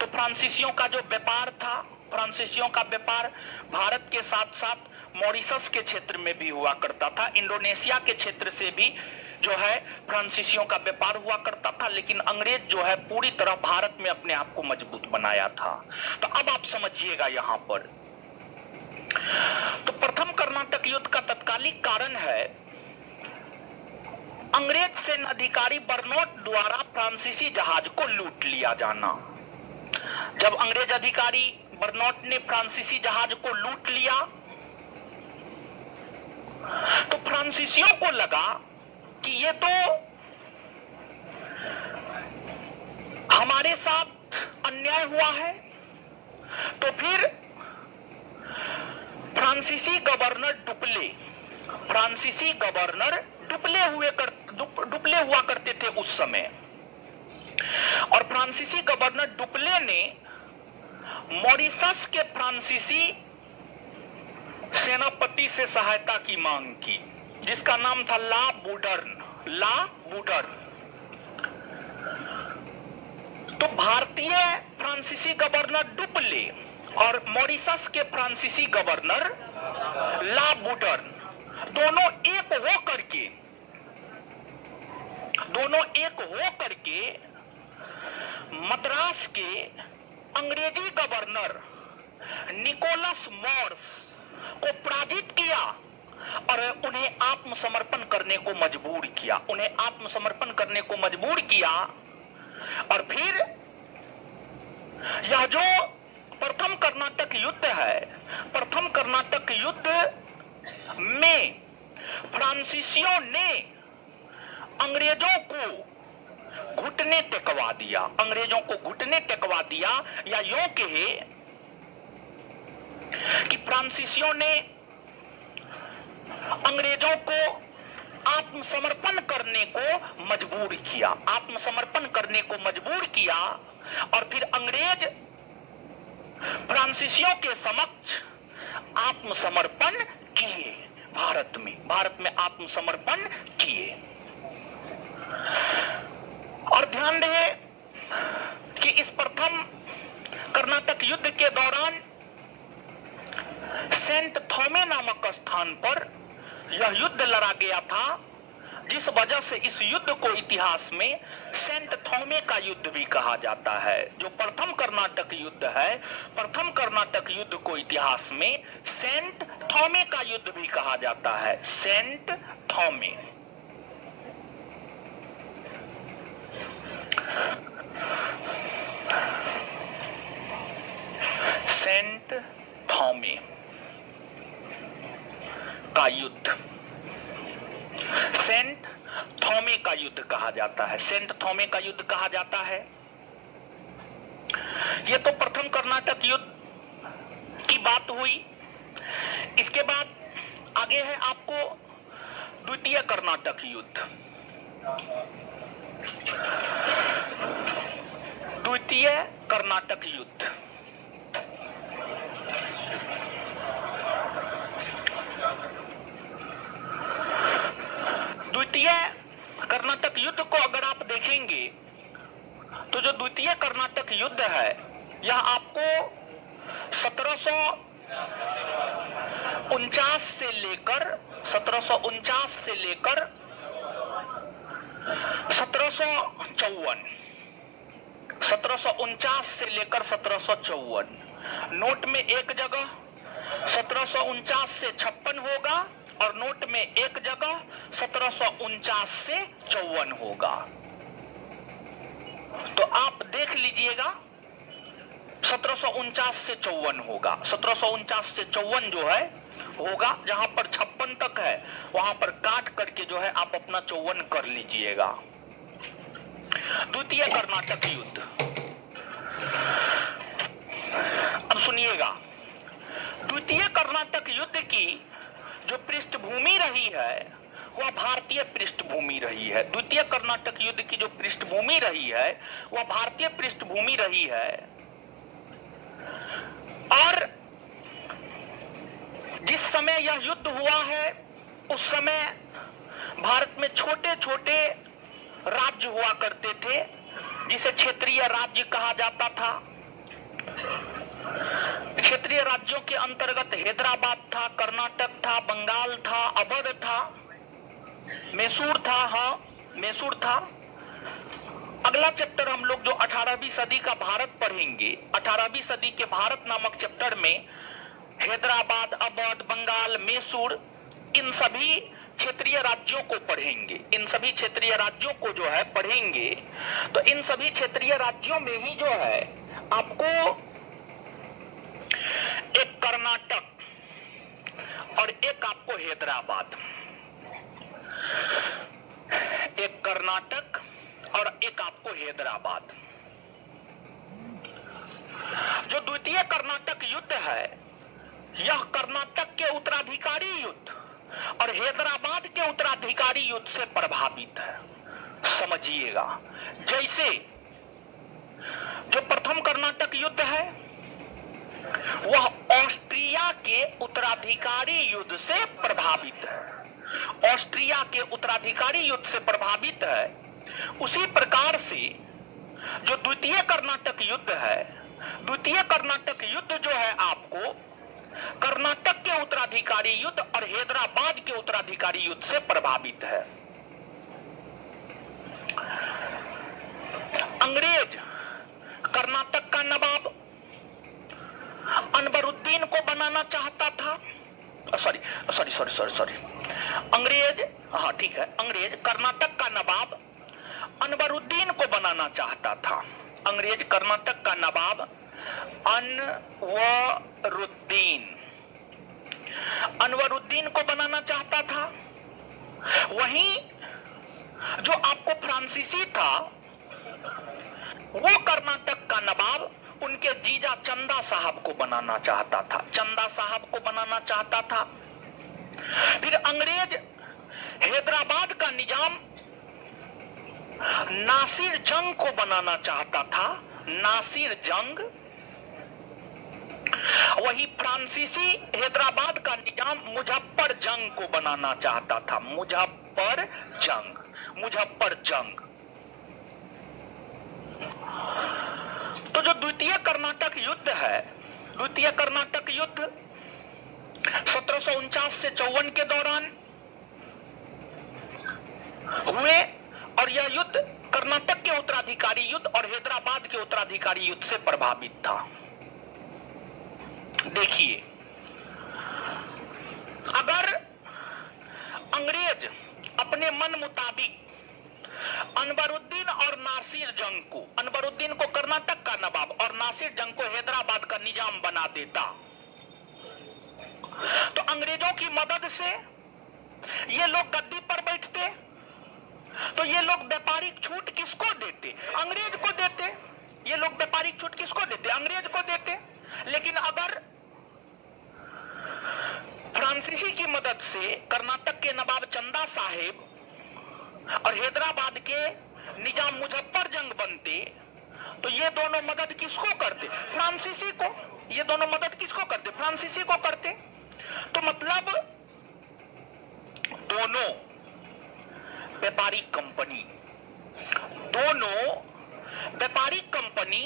तो फ्रांसीसियों का जो व्यापार था, फ्रांसीसियों का व्यापार भारत के साथ साथ मॉरिशस के क्षेत्र में भी हुआ करता था, इंडोनेशिया के क्षेत्र से भी जो है फ्रांसीसियों का व्यापार हुआ करता था। लेकिन अंग्रेज जो है पूरी तरह भारत में अपने आप को मजबूत बनाया था। तो अब आप समझिएगा यहां पर, तो प्रथम कर्नाटक युद्ध का तत्कालिक कारण है अंग्रेज सेना अधिकारी बर्नौट द्वारा फ्रांसीसी जहाज को लूट लिया जाना। जब अंग्रेज अधिकारी बर्नौट ने फ्रांसीसी जहाज को लूट लिया तो फ्रांसीसियों को लगा कि ये तो हमारे साथ अन्याय हुआ है। तो फिर फ्रांसीसी गवर्नर डुप्ले हुआ करते थे उस समय। और फ्रांसीसी गवर्नर डुप्ले ने मॉरिशस के फ्रांसीसी सेनापति से सहायता की मांग की, जिसका नाम था ला बूडर्न। तो भारतीय फ्रांसीसी गवर्नर डुप्ले और मॉरिशस के फ्रांसीसी गवर्नर ला बूडर्न दोनों एक हो करके मद्रास के अंग्रेजी गवर्नर निकोलस मॉर्स को पराजित किया और उन्हें आत्मसमर्पण करने को मजबूर किया। और फिर यह जो प्रथम कर्नाटक युद्ध है, प्रथम कर्नाटक युद्ध में फ्रांसीसियों ने अंग्रेजों को घुटने टेकवा दिया, या यूं कहे कि फ्रांसीसियों ने अंग्रेजों को आत्मसमर्पण करने को मजबूर किया और फिर अंग्रेज फ्रांसीसियों के समक्ष आत्मसमर्पण किए, भारत में आत्मसमर्पण किए। और ध्यान रहे कि इस प्रथम कर्नाटक युद्ध के दौरान सेंट थॉमे नामक स्थान पर यह युद्ध लड़ा गया था, जिस वजह से इस युद्ध को इतिहास में सेंट थॉमे का युद्ध भी कहा जाता है। जो प्रथम कर्नाटक युद्ध है, प्रथम कर्नाटक युद्ध को इतिहास में सेंट थॉमे का युद्ध भी कहा जाता है। सेंट थॉमे। का युद्ध, सेंट थॉमे का युद्ध कहा जाता है। सेंट थॉमे का युद्ध कहा जाता है। यह तो प्रथम कर्नाटक युद्ध की बात हुई। इसके बाद आगे है आपको द्वितीय कर्नाटक युद्ध। द्वितीय कर्नाटक युद्ध कर्नाटक युद्ध को अगर आप देखेंगे तो जो द्वितीय कर्नाटक युद्ध है, यह आपको 1749 से लेकर 1754 नोट में एक जगह 1749 से 56 होगा और नोट में एक जगह 1749 से 54 होगा। तो आप देख लीजिएगा 1749 से 54 होगा। 1749 से 54 जो है होगा, जहां पर 56 तक है वहां पर काट करके जो है आप अपना 54 कर लीजिएगा। द्वितीय कर्नाटक युद्ध, अब सुनिएगा। द्वितीय कर्नाटक युद्ध की जो पृष्ठभूमि रही है वह भारतीय पृष्ठभूमि रही है। द्वितीय कर्नाटक युद्ध की जो पृष्ठभूमि रही है वह भारतीय पृष्ठभूमि रही है। और जिस समय यह युद्ध हुआ है उस समय भारत में छोटे छोटे राज्य हुआ करते थे, जिसे क्षेत्रीय राज्य कहा जाता था। क्षेत्रीय राज्यों के अंतर्गत हैदराबाद था, कर्नाटक था, बंगाल था, अवध था, मैसूर था। मैसूर था। अगला चैप्टर हम लोग जो 18वीं सदी का भारत पढ़ेंगे, 18वीं सदी के भारत नामक चैप्टर में हैदराबाद, अवध, बंगाल, मैसूर, इन सभी क्षेत्रीय राज्यों को पढ़ेंगे। इन सभी क्षेत्रीय राज्यों को जो है पढ़ेंगे, तो इन सभी क्षेत्रीय राज्यों में ही जो है आपको एक कर्नाटक और एक आपको हैदराबाद, एक कर्नाटक और एक आपको हैदराबाद। जो द्वितीय कर्नाटक युद्ध है यह कर्नाटक के उत्तराधिकारी युद्ध और हैदराबाद के उत्तराधिकारी युद्ध से प्रभावित है। समझिएगा, जैसे जो प्रथम कर्नाटक युद्ध है वह ऑस्ट्रिया के उत्तराधिकारी युद्ध से प्रभावित है। ऑस्ट्रिया के उत्तराधिकारी युद्ध से प्रभावित है। उसी प्रकार से जो द्वितीय कर्नाटक युद्ध है, द्वितीय कर्नाटक युद्ध जो है आपको कर्नाटक के उत्तराधिकारी युद्ध और हैदराबाद के उत्तराधिकारी युद्ध से प्रभावित है। अंग्रेज कर्नाटक का नवाब अनवरुद्दीन को बनाना चाहता था। सॉरी अंग्रेज, हाँ ठीक है, अंग्रेज कर्नाटक का नवाब अनवरुद्दीन को बनाना चाहता था। अंग्रेज कर्नाटक का नवाब अनवरुद्दीन को बनाना चाहता था। वहीं जो आपको फ्रांसीसी था वो कर्नाटक का नवाब उनके जीजा चंदा साहब को बनाना चाहता था, चंदा साहब को बनाना चाहता था। फिर अंग्रेज हैदराबाद का निजाम नासिर जंग को बनाना चाहता था, नासिर जंग। वही फ्रांसीसी हैदराबाद का निजाम मुजफ्फर जंग को बनाना चाहता था, मुजफ्फर जंग। तो जो द्वितीय कर्नाटक युद्ध है, द्वितीय कर्नाटक युद्ध 1749 से 54 के दौरान हुए और यह युद्ध कर्नाटक के उत्तराधिकारी युद्ध और हैदराबाद के उत्तराधिकारी युद्ध से प्रभावित था। देखिए, अगर अंग्रेज अपने मन मुताबिक अनवरुद्दीन और नासिर जंग को, अनवरुद्दीन को कर्नाटक का नवाब और नासिर जंग को हैदराबाद का निजाम बना देता तो अंग्रेजों की मदद से ये लोग गद्दी पर बैठते। तो ये लोग व्यापारिक छूट किसको देते? अंग्रेज को देते। ये लोग व्यापारिक छूट किसको देते? अंग्रेज को देते। लेकिन अगर फ्रांसीसी की मदद से कर्नाटक के नवाब चंदा साहेब और हैदराबाद के निजाम मुजफ्फर जंग बनते तो ये दोनों मदद किसको करते? फ्रांसीसी को। ये दोनों मदद किसको करते? फ्रांसीसी को करते। तो मतलब दोनों व्यापारिक कंपनी, दोनों व्यापारिक कंपनी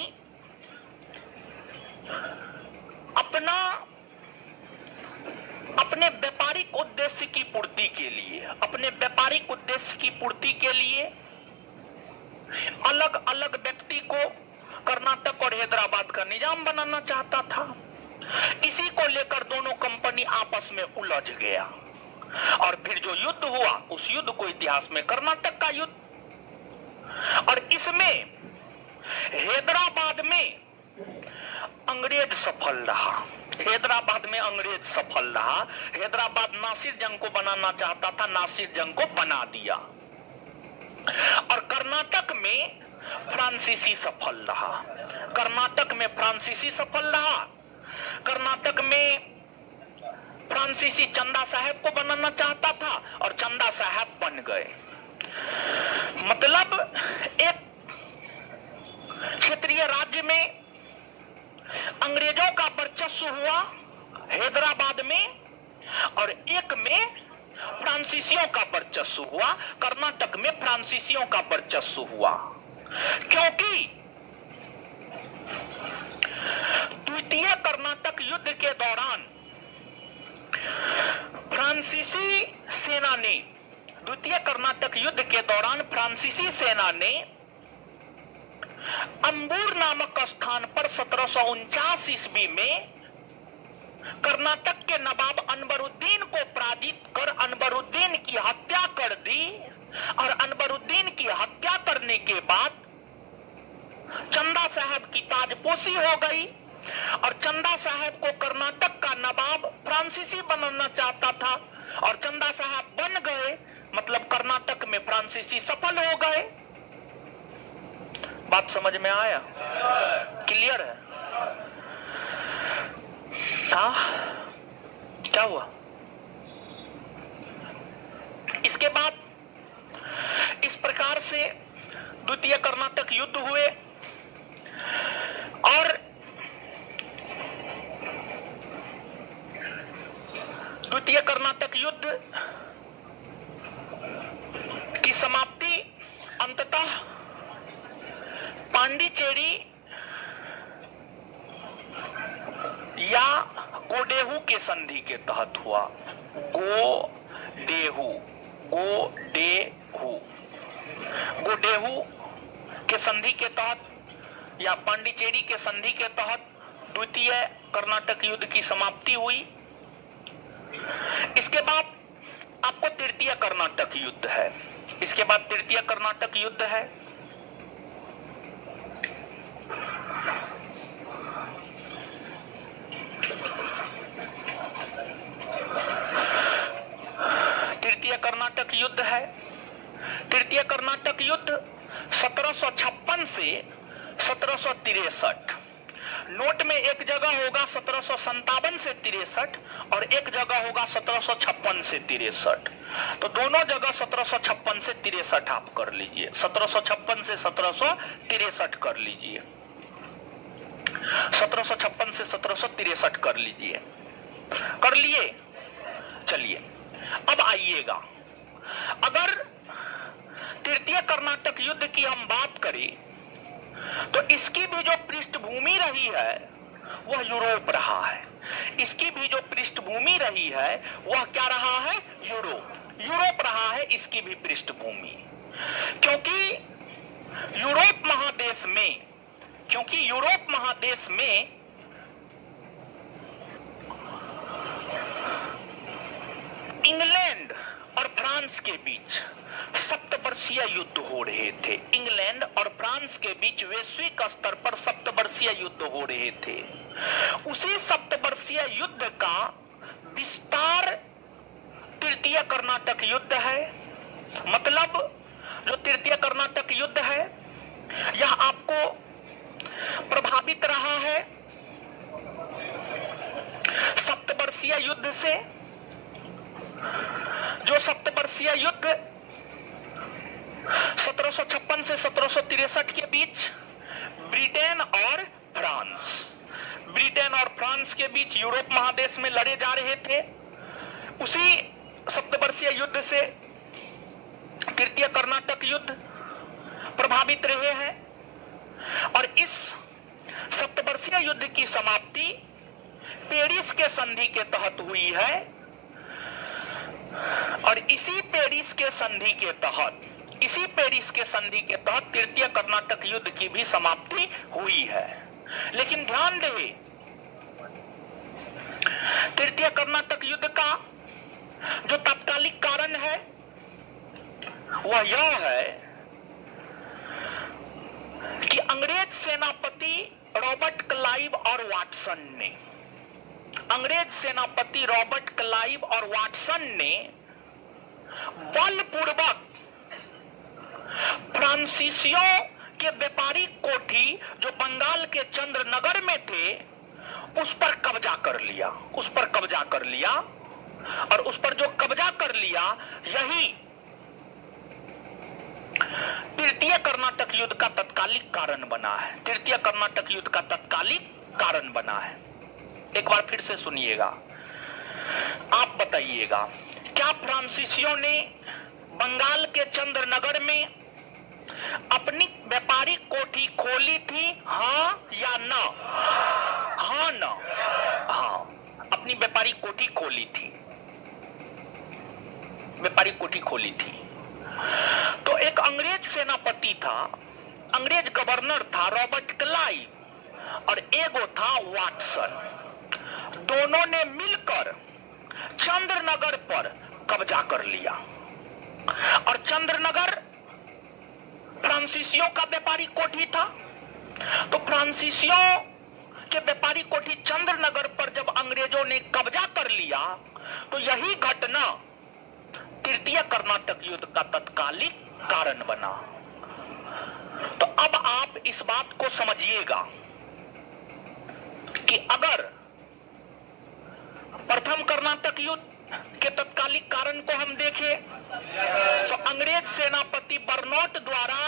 अपने व्यापारिक उद्देश्य की पूर्ति के लिए, अपने व्यापारिक उद्देश्य की पूर्ति के लिए अलग अलग व्यक्ति को कर्नाटक और हैदराबाद का निजाम बनाना चाहता था। इसी को लेकर दोनों कंपनी आपस में उलझ गया और फिर जो युद्ध हुआ उस युद्ध को इतिहास में कर्नाटक का युद्ध, और इसमें हैदराबाद में अंग्रेज सफल रहा। हैदराबाद में अंग्रेज सफल रहा। हैदराबाद नासिर जंग को बनाना चाहता था, नासिर जंग को बना दिया। और कर्नाटक में फ्रांसीसी सफल रहा। कर्नाटक में फ्रांसीसी सफल रहा। कर्नाटक में फ्रांसीसी चंदा साहब को बनाना चाहता था और चंदा साहब बन गए। मतलब एक क्षेत्रीय राज्य में अंग्रेजों का वर्चस्व हुआ हैदराबाद में और एक में फ्रांसीसियों का वर्चस्व हुआ, कर्नाटक में फ्रांसीसियों का वर्चस्व हुआ। क्योंकि द्वितीय कर्नाटक युद्ध के दौरान फ्रांसीसी सेना ने, द्वितीय कर्नाटक युद्ध के दौरान फ्रांसीसी सेना ने अंबूर नामक स्थान पर 1749 ईस्वी में कर्नाटक के नवाब अनवरुद्दीन को पराजित कर अनवरुद्दीन की हत्या कर दी। और अनवरुद्दीन की हत्या करने के बाद चंदा साहब की ताजपोशी हो गई और चंदा साहब को कर्नाटक का नवाब फ्रांसीसी बनाना चाहता था और चंदा साहब बन गए। मतलब कर्नाटक में फ्रांसीसी सफल हो गए। बात समझ में आया? क्लियर है? क्या हुआ? इसके बाद इस प्रकार से द्वितीय कर्नाटक युद्ध हुए। और द्वितीय कर्नाटक युद्ध की समाप्ति अंततः पांडिचेरी या गोडेहू के संधि के तहत हुआ। गोडेहू के संधि के तहत या पांडिचेरी के संधि के तहत द्वितीय कर्नाटक युद्ध की समाप्ति हुई। इसके बाद आपको तृतीय कर्नाटक युद्ध है। इसके बाद तृतीय कर्नाटक युद्ध है। तृतीय कर्नाटक युद्ध है। तृतीय कर्नाटक युद्ध 1756 से 1763। नोट में एक जगह होगा 1757 से 63 और एक जगह होगा 1756 से 63। तो दोनों जगह 1756 से 63 आप कर लीजिए। 1756 से 1763 कर लीजिए। 1756 से 1763 कर लीजिए। कर लिए? चलिए अब आइएगा, अगर तृतीय कर्नाटक युद्ध की हम बात करें तो इसकी भी जो पृष्ठभूमि रही है वह यूरोप रहा है। इसकी भी जो पृष्ठभूमि रही है वह क्या रहा है? यूरोप रहा है इसकी भी पृष्ठभूमि। क्योंकि यूरोप महादेश में इंग्लैंड और फ्रांस के बीच सप्तवर्षीय युद्ध हो रहे थे। इंग्लैंड और फ्रांस के बीच वैश्विक स्तर पर सप्तवर्षीय युद्ध हो रहे थे। उसी सप्तवर्षीय युद्ध का विस्तार तृतीय कर्नाटक युद्ध है। मतलब जो तृतीय कर्नाटक युद्ध है यह आपको प्रभावित रहा है सप्तवर्षीय युद्ध से। जो सप्तवर्षीय युद्ध 1756 से 1763 के बीच ब्रिटेन और फ्रांस के बीच यूरोप महादेश में लड़े जा रहे थे, उसी सप्तवर्षीय युद्ध से तृतीय कर्नाटक युद्ध प्रभावित रहे हैं। और इस सप्तवर्षीय युद्ध की समाप्ति पेरिस के संधि के तहत हुई है। और इसी पेरिस के संधि के तहत तृतीय कर्नाटक युद्ध की भी समाप्ति हुई है। लेकिन ध्यान रहे, तृतीय कर्नाटक युद्ध का जो तात्कालिक कारण है वह यह है कि अंग्रेज सेनापति रॉबर्ट क्लाइव और वाटसन ने बलपूर्वक फ्रांसीसियों के व्यापारिक कोठी जो बंगाल के चंद्रनगर में थे उस पर कब्जा कर लिया। और उस पर जो कब्जा कर लिया यही तृतीय कर्नाटक युद्ध का तत्कालिक कारण बना है। एक बार फिर से सुनिएगा, आप बताइएगा, क्या फ्रांसीसियों ने बंगाल के चंद्रनगर में अपनी व्यापारिक कोठी खोली थी? हाँ या ना? हाँ, अपनी व्यापारिक कोठी खोली थी। तो एक अंग्रेज सेनापति था, अंग्रेज गवर्नर था रॉबर्ट क्लाइव और एगो था वाटसन। दोनों ने मिलकर चंद्रनगर पर कब्जा कर लिया। और चंद्रनगर फ्रांसीसियों का व्यापारिक कोठी था। तो फ्रांसीसियों के व्यापारिक कोठी चंद्रनगर पर जब अंग्रेजों ने कब्जा कर लिया तो यही घटना तृतीय कर्नाटक युद्ध का तत्कालिक कारण बना। तो अब आप इस बात को समझिएगा कि अगर प्रथम कर्नाटक युद्ध के तत्कालिक कारण को हम देखें तो अंग्रेज सेनापति बर्नौट द्वारा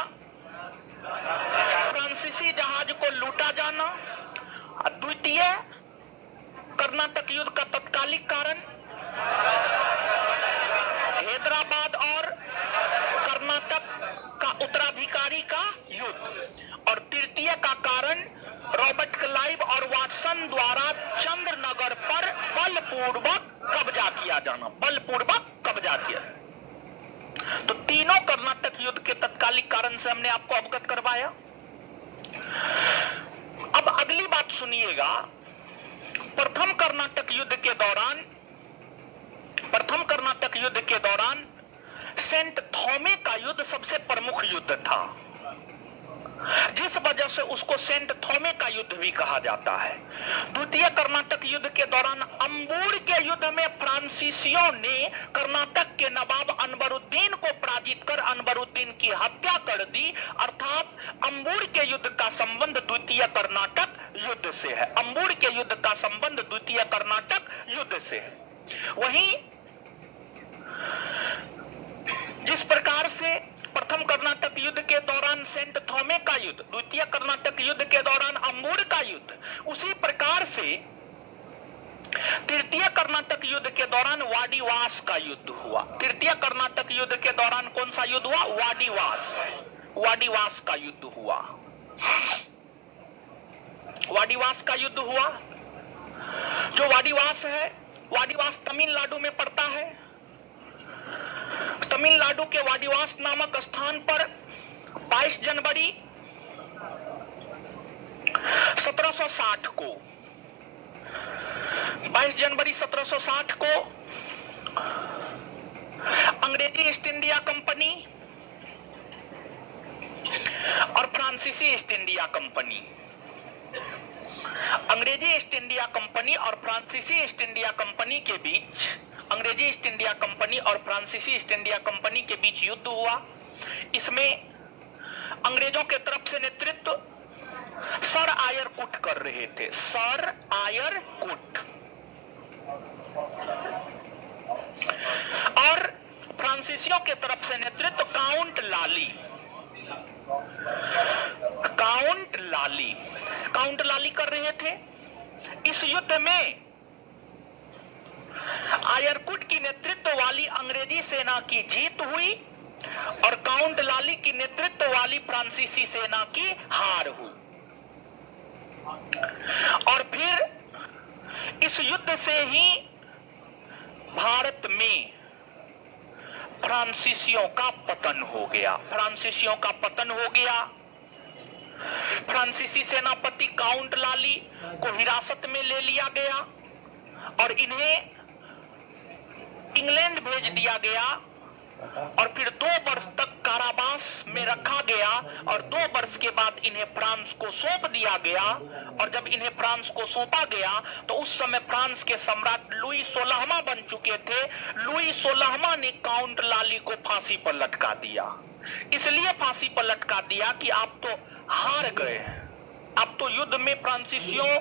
फ्रांसीसी जहाज को लूटा जाना। द्वितीय कर्नाटक युद्ध का तत्कालिक कारण हैदराबाद और कर्नाटक का उत्तराधिकारी का युद्ध। और तृतीय का कारण रॉबर्ट क्लाइव और वाटसन द्वारा चंद्रनगर पर बलपूर्वक कब्जा किया जाना, बलपूर्वक कब्जा किया। तो तीनों कर्नाटक युद्ध के तत्कालिक कारण से हमने आपको अवगत करवाया। अब अगली बात सुनिएगा। प्रथम कर्नाटक युद्ध के दौरान सेंट थॉमे का युद्ध सबसे प्रमुख युद्ध था, जिस वजह से उसको सेंट थॉमे का युद्ध भी कहा जाता है। द्वितीय कर्नाटक युद्ध के दौरान अंबूर के युद्ध में फ्रांसीसियों ने कर्नाटक के नवाब अनवरुद्दीन को पराजित कर अनवरुद्दीन की हत्या कर दी। अर्थात अंबूर के युद्ध का संबंध द्वितीय कर्नाटक युद्ध से है। अंबूर के युद्ध का संबंध द्वितीय कर्नाटक युद्ध से है। वहीं जिस प्रकार से प्रथम कर्नाटक युद्ध के दौरान सेंट थॉमे का युद्ध, द्वितीय कर्नाटक युद्ध के दौरान अंबूर का युद्ध, उसी प्रकार से तृतीय कर्नाटक युद्ध के दौरान वाडीवास का युद्ध हुआ। तृतीय कर्नाटक युद्ध के दौरान कौन सा युद्ध हुआ? वाडीवास का युद्ध हुआ। वाडीवास का युद्ध हुआ। जो वाडीवास है, वाडीवास तमिलनाडु में पड़ता है। तमिलनाडु के वाडीवास नामक स्थान पर 22 जनवरी 1760 को 22 जनवरी 1760 को अंग्रेजी ईस्ट इंडिया कंपनी और फ्रांसीसी ईस्ट इंडिया कंपनी, अंग्रेजी ईस्ट इंडिया कंपनी और फ्रांसीसी ईस्ट इंडिया कंपनी के बीच, अंग्रेजी ईस्ट इंडिया कंपनी और फ्रांसीसी ईस्ट इंडिया कंपनी के बीच युद्ध हुआ। इसमें अंग्रेजों के तरफ से नेतृत्व सर आयर कुट कर रहे थे। सर आयर कुट और फ्रांसीसियों के तरफ से नेतृत्व काउंट लाली कर रहे थे। इस युद्ध में आयरकुट की नेतृत्व वाली अंग्रेजी सेना की जीत हुई और काउंट लाली की नेतृत्व वाली फ्रांसीसी सेना की हार हुई। और फिर इस युद्ध से ही भारत में फ्रांसीसियों का पतन हो गया। फ्रांसीसी सेनापति काउंट लाली को हिरासत में ले लिया गया और इन्हें इंग्लैंड भेज दिया गया और फिर 2 वर्ष तक कारावास में रखा गया और 2 वर्ष के बाद इन्हें फ्रांस को सौंप दिया गया। और जब इन्हें फ्रांस को सौंपा गया तो उस समय फ्रांस के सम्राट लुई 16वां बन चुके थे। लुई 16वां ने काउंट लाली को फांसी पर लटका दिया। इसलिए फांसी पर लटका दिया कि आप तो हार गए, आप तो युद्ध में फ्रांसीसियों,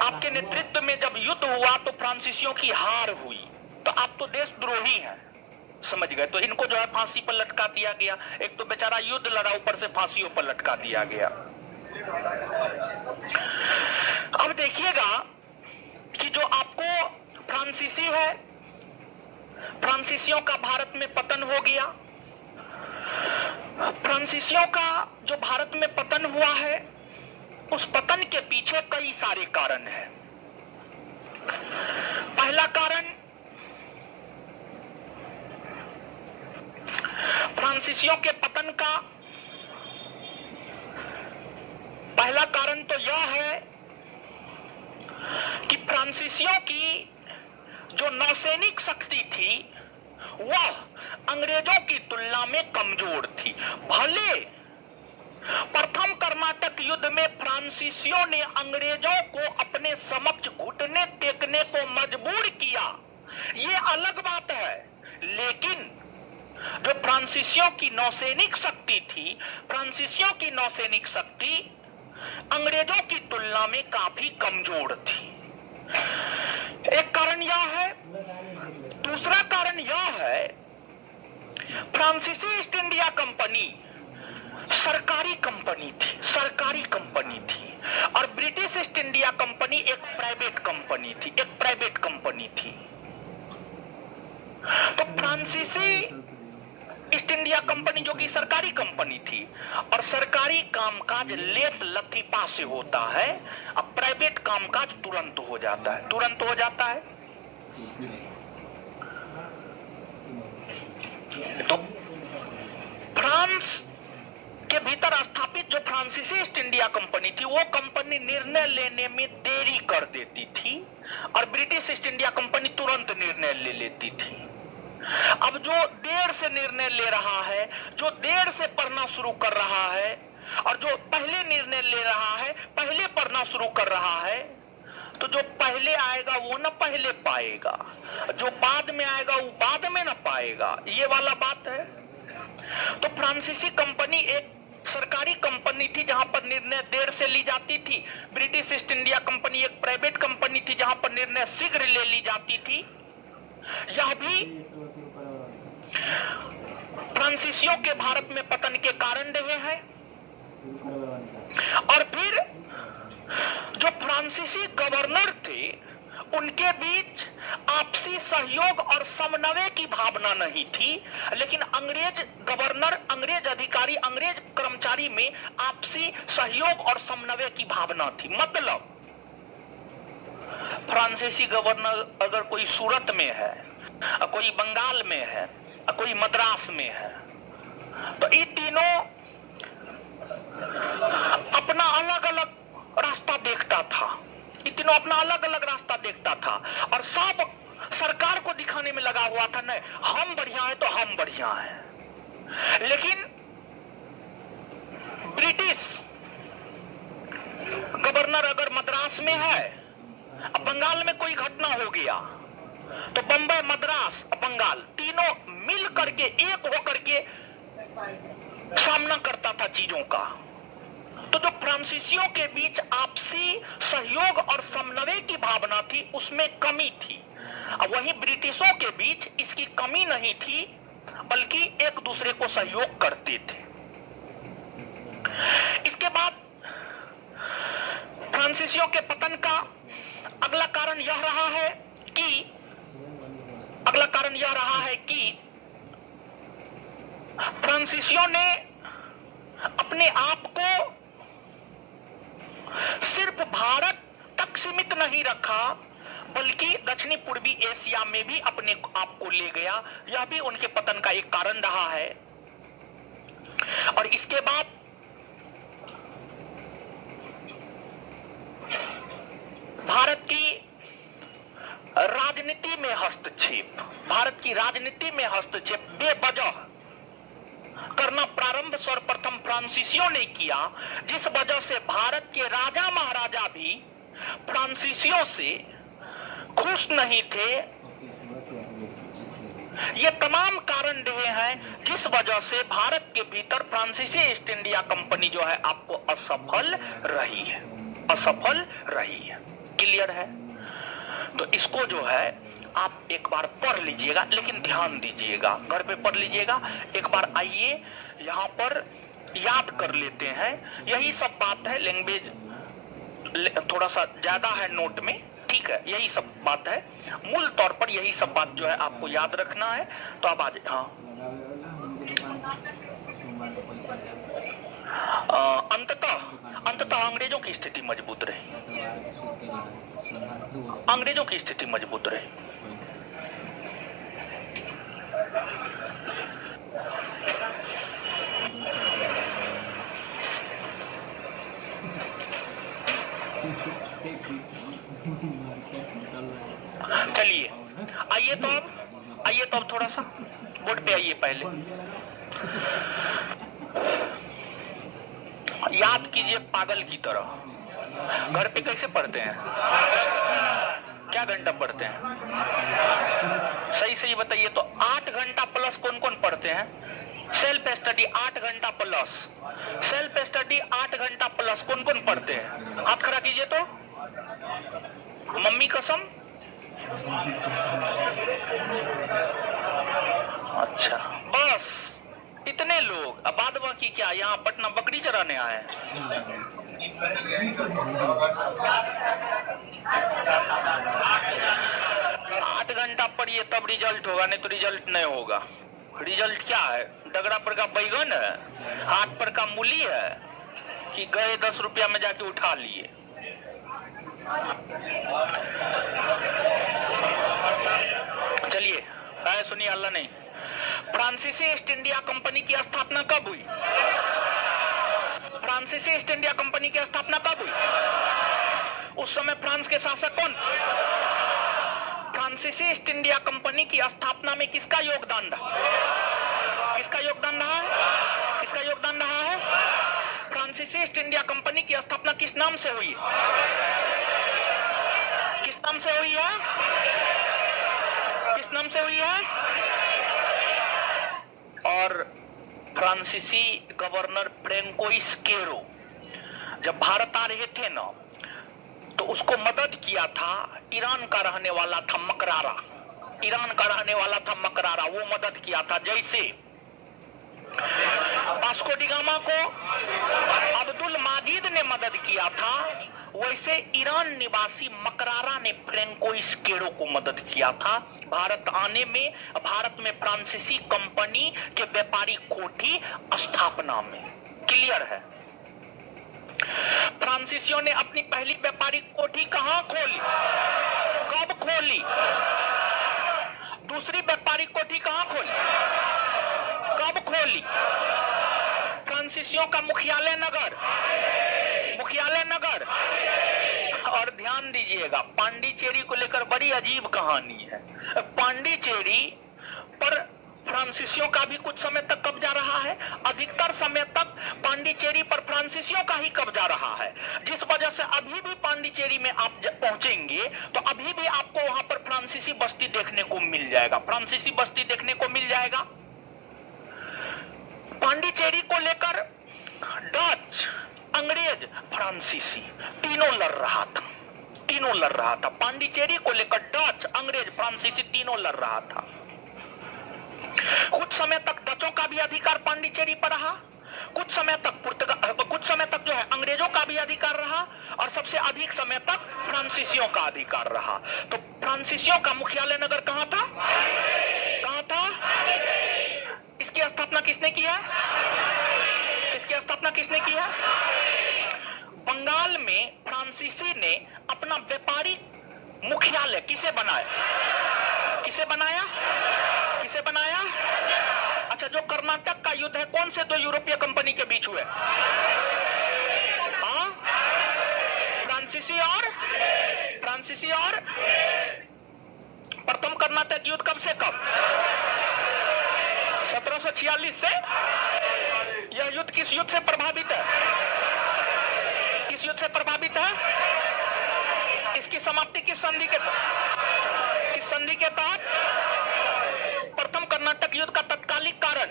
आपके नेतृत्व में जब युद्ध हुआ तो फ्रांसीसियों की हार हुई, तो आप तो देशद्रोही हैं, समझ गए। तो इनको जो है फांसी पर लटका दिया गया। एक तो बेचारा युद्ध लड़ा, ऊपर से फांसियों पर लटका दिया गया। अब देखिएगा कि जो आपको फ्रांसीसी है, फ्रांसीसियों का भारत में पतन हो गया। फ्रांसीसियों का जो भारत में पतन हुआ है, उस पतन के पीछे कई सारे कारण हैं। पहला कारण, फ्रांसीसियों के पतन का पहला कारण तो यह है कि फ्रांसीसियों की जो नौसैनिक शक्ति थी वह अंग्रेजों की तुलना में कमजोर थी। भले प्रथम कर्नाटक युद्ध में फ्रांसीसियों ने अंग्रेजों को अपने समक्ष घुटने टेकने को मजबूर किया, ये अलग बात है, लेकिन जो फ्रांसीसियों की नौसैनिक शक्ति थी, फ्रांसीसियों की नौसैनिक शक्ति अंग्रेजों की तुलना में काफी कमजोर थी। एक कारण यह है। दूसरा कारण यह है, फ्रांसीसी ईस्ट इंडिया कंपनी सरकारी कंपनी थी, सरकारी कंपनी थी। और ब्रिटिश ईस्ट इंडिया कंपनी एक प्राइवेट कंपनी थी, एक प्राइवेट कंपनी थी। तो फ्रांसीसी ईस्ट इंडिया कंपनी जो कि सरकारी कंपनी थी, और सरकारी कामकाज लेप लतीफा से होता है, अब प्राइवेट कामकाज तुरंत हो जाता है, तुरंत हो जाता है। तो फ्रांस के भीतर स्थापित जो फ्रांसीसी ईस्ट इंडिया कंपनी थी, वो कंपनी निर्णय लेने में देरी कर देती थी, और ब्रिटिश ईस्ट इंडिया कंपनी तुरंत निर्णय ले लेती थी। अब जो देर से निर्णय ले रहा है, जो देर से पढ़ना शुरू कर रहा है, और जो पहले निर्णय ले रहा है, पहले पढ़ना शुरू कर रहा है, तो जो पहले आएगा वो ना पहले पाएगा, जो बाद में आएगा वो बाद में ना पाएगा। ये वाला बात है। तो फ्रांसीसी कंपनी एक सरकारी कंपनी थी जहां पर निर्णय देर से ली जाती थी। ब्रिटिश ईस्ट इंडिया कंपनी एक प्राइवेट कंपनी थी जहां पर निर्णय शीघ्र ले ली जाती थी। यह भी फ्रांसीसियों के भारत में पतन के कारण रहे हैं। और फिर जो फ्रांसीसी गवर्नर थे, उनके बीच आपसी सहयोग और समन्वय की भावना नहीं थी, लेकिन अंग्रेज गवर्नर, अंग्रेज अधिकारी, अंग्रेज कर्मचारी में आपसी सहयोग और समन्वय की भावना थी। मतलब फ्रांसीसी गवर्नर अगर कोई सूरत में है, कोई बंगाल में है, कोई मद्रास में है, तो ये तीनों अपना अलग अलग रास्ता देखता था, ये तीनों अपना अलग अलग रास्ता देखता था, और सब सरकार को दिखाने में लगा हुआ था, नहीं हम बढ़िया है तो हम बढ़िया है। लेकिन ब्रिटिश गवर्नर अगर मद्रास में है, अब बंगाल में कोई घटना हो गया, तो बंबई, मद्रास, बंगाल तीनों मिल करके, एक होकर के सामना करता था चीजों का। तो जो फ्रांसीसियों के बीच आपसी सहयोग और समन्वय की भावना थी, उसमें कमी थी। अब वहीं ब्रिटिशों के बीच इसकी कमी नहीं थी, बल्कि एक दूसरे को सहयोग करते थे। इसके बाद फ्रांसीसियों के पतन का अगला कारण यह रहा है कि फ्रांसीसियों ने अपने आप को सिर्फ भारत तक सीमित नहीं रखा, बल्कि दक्षिणी पूर्वी एशिया में भी अपने आप को ले गया। यह भी उनके पतन का एक कारण रहा है। और इसके बाद भारत की राजनीति में हस्तक्षेप, भारत की राजनीति में हस्तक्षेप बेवजह करना प्रारंभ सर्वप्रथम फ्रांसीसियों ने किया, जिस वजह से भारत के राजा महाराजा भी फ्रांसीसियों से खुश नहीं थे। ये तमाम कारण रहे हैं जिस वजह से भारत के भीतर फ्रांसीसी ईस्ट इंडिया कंपनी जो है आपको असफल रही है, असफल रही है। क्लियर है? तो इसको जो है आप एक बार पढ़ लीजिएगा, लेकिन ध्यान दीजिएगा, घर पे पढ़ लीजिएगा। एक बार आइए यहाँ पर याद कर लेते हैं। यही सब बात है, लैंग्वेज थोड़ा सा ज्यादा है नोट में, ठीक है, यही सब बात है। मूल तौर पर यही सब बात जो है आपको याद रखना है। तो अब आज अंततः अंग्रेजों की स्थिति मजबूत रही, अंग्रेजों की स्थिति मजबूत रही। चलिए आइए तो अब थोड़ा सा बोर्ड पे आइए। पहले याद कीजिए पागल की तरह। घर पे कैसे पढ़ते हैं? क्या घंटा पढ़ते हैं? सही बताइए। तो 8 घंटा प्लस कौन कौन पढ़ते हैं? सेल्फ स्टडी 8 घंटा प्लस, सेल्फ स्टडी 8 घंटा प्लस कौन कौन पढ़ते हैं? हाथ खड़ा कीजिए। तो मम्मी कसम, अच्छा, बस इतने लोग, अब बाद बाकी क्या, यहाँ पटना बकरी चराने आए हैं? 8 घंटा पढ़िए तब रिजल्ट होगा, नहीं तो रिजल्ट नहीं होगा। रिजल्ट क्या है? डगरा पर का बैगन है, हाथ पर का मूली है, कि गए 10 रुपया में जाके उठा लिए। चलिए सुनिए, अल्लाह नहीं। फ्रांसीसी ईस्ट इंडिया कंपनी की स्थापना कब हुई? फ्रांसीसी ईस्ट इंडिया कंपनी की स्थापना कब हुई? उस समय फ्रांस के शासक कौन? फ्रांसीसी ईस्ट इंडिया कंपनी की स्थापना में किसका योगदान रहा? किसका योगदान रहा है? किसका योगदान रहा है? फ्रांसीसी ईस्ट इंडिया कंपनी की स्थापना किस नाम से हुई? किस नाम से हुई है? किस नाम से हुई है? और फ्रांसीसी गवर्नर फ्रेंकोइस केरो जब भारत आ रहे थे ना, तो उसको मदद किया था ईरान का रहने वाला था मकरारा। ईरान का रहने वाला था मकरारा, वो मदद किया था। जैसे वास्को डी गामा को अब्दुल माजिद ने मदद किया था, वैसे ईरान निवासी मकरारा ने फ्रेंकोइस केरो को मदद किया था भारत आने में, भारत में फ्रांसीसी कंपनी के व्यापारी कोठी स्थापना में। क्लियर है? फ्रांसीसियों ने अपनी पहली व्यापारी कोठी कहां खोली? कब खोली? दूसरी व्यापारी कोठी कहां खोली? कब खोली? फ्रांसीसियों का मुख्यालय नगर, मुख्यालय नगर। और ध्यान दीजिएगा, पांडिचेरी को लेकर बड़ी अजीब कहानी है। पांडिचेरी पर फ्रांसीसियों का भी कुछ समय तक कब्जा रहा है, अधिकतर समय तक पांडिचेरी पर फ्रांसीसियों का ही कब्जा रहा है, जिस वजह से अभी भी पांडिचेरी में आप जब पहुंचेंगे तो अभी भी आपको वहां पर फ्रांसीसी बस्ती देखने को मिल जाएगा, फ्रांसीसी बस्ती देखने को मिल जाएगा। पांडिचेरी को लेकर डच, अंग्रेज, फ्रांसीसी तीनों लड़ रहा था, तीनों लड़ रहा था। पांडिचेरी को लेकर डच, अंग्रेज, फ्रांसीसी तीनों लड़ रहा था। कुछ समय तक डचों का भी अधिकार पांडिचेरी पर रहा, कुछ समय तक जो है अंग्रेजों का भी अधिकार रहा, और सबसे अधिक समय तक फ्रांसीसियों का अधिकार रहा। तो फ्रांसीसियों का मुख्यालय नगर कहां था? कहां था? इसकी स्थापना किसने की है? इसकी स्थापना किसने की है? बंगाल में फ्रांसीसी ने अपना व्यापारिक मुख्यालय किसे बनाया? किसे बनाया? किसे बनाया? अच्छा, जो कर्नाटक का युद्ध है कौन से दो यूरोपीय कंपनी के बीच हुए? हाँ, फ्रांसीसी और प्रथम कर्नाटक युद्ध कब से कब? 1746 से। यह युद्ध किस युद्ध से प्रभावित है? किस युद्ध से प्रभावित है? इसकी समाप्ति किस संधि के तहत? प्रथम कर्नाटक युद्ध का तत्कालिक कारण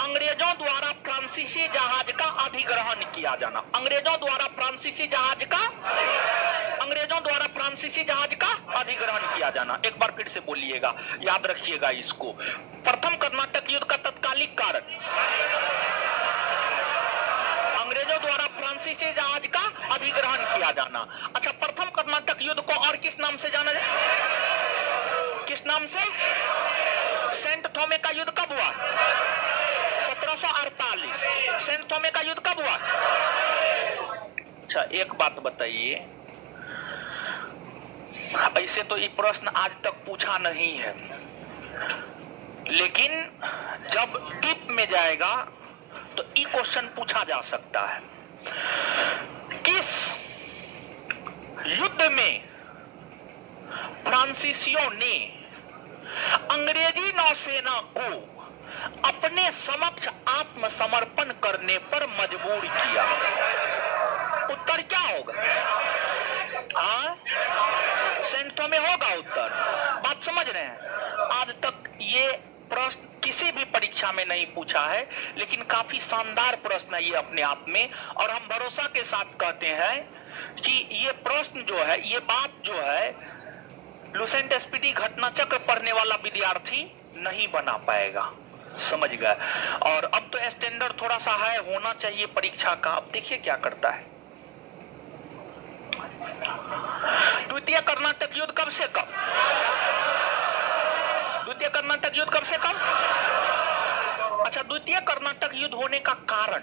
अंग्रेजों द्वारा फ्रांसीसी जहाज का अधिग्रहण किया जाना। अंग्रेजों द्वारा फ्रांसीसी जहाज का अधिग्रहण किया जाना। एक बार फिर से बोलिएगा, याद रखिएगा इसको। प्रथम कर्नाटक युद्ध का तत्कालिक कारण अंग्रेजों द्वारा फ्रांसीसी जहाज का अधिग्रहण किया जाना। अच्छा, प्रथम कर्नाटक युद्ध को और किस नाम से जाना जाए? किस नाम से? सेंट थोमे का युद्ध कब हुआ? 1748। सेंट थोमे का युद्ध कब हुआ? अच्छा, एक बात बताइए, ऐसे तो ये प्रश्न आज तक पूछा नहीं है, लेकिन जब डीप में जाएगा तो ये क्वेश्चन पूछा जा सकता है। किस युद्ध में फ्रांसीसियों ने अंग्रेजी नौसेना को अपने समक्ष आत्मसमर्पण करने पर मजबूर किया? उत्तर क्या होगा? सेंट थॉमे होगा उत्तर। बात समझ रहे हैं? आज तक ये प्रश्न किसी भी परीक्षा में नहीं पूछा है, लेकिन काफी शानदार प्रश्न है ये अपने आप में, और हम भरोसा के साथ कहते हैं कि ये प्रश्न जो है, ये बात जो है, लुसेंट एसपीटी घटना चक्र पढ़ने वाला विद्यार्थी नहीं बना पाएगा, समझ गए। और अब तो स्टैंडर्ड थोड़ा सा है, होना चाहिए परीक्षा का। अब देखिए क्या करता है। द्वितीय कर्नाटक युद्ध कब से कब? द्वितीय कर्नाटक युद्ध कब से कब? अच्छा, द्वितीय कर्नाटक युद्ध होने का कारण,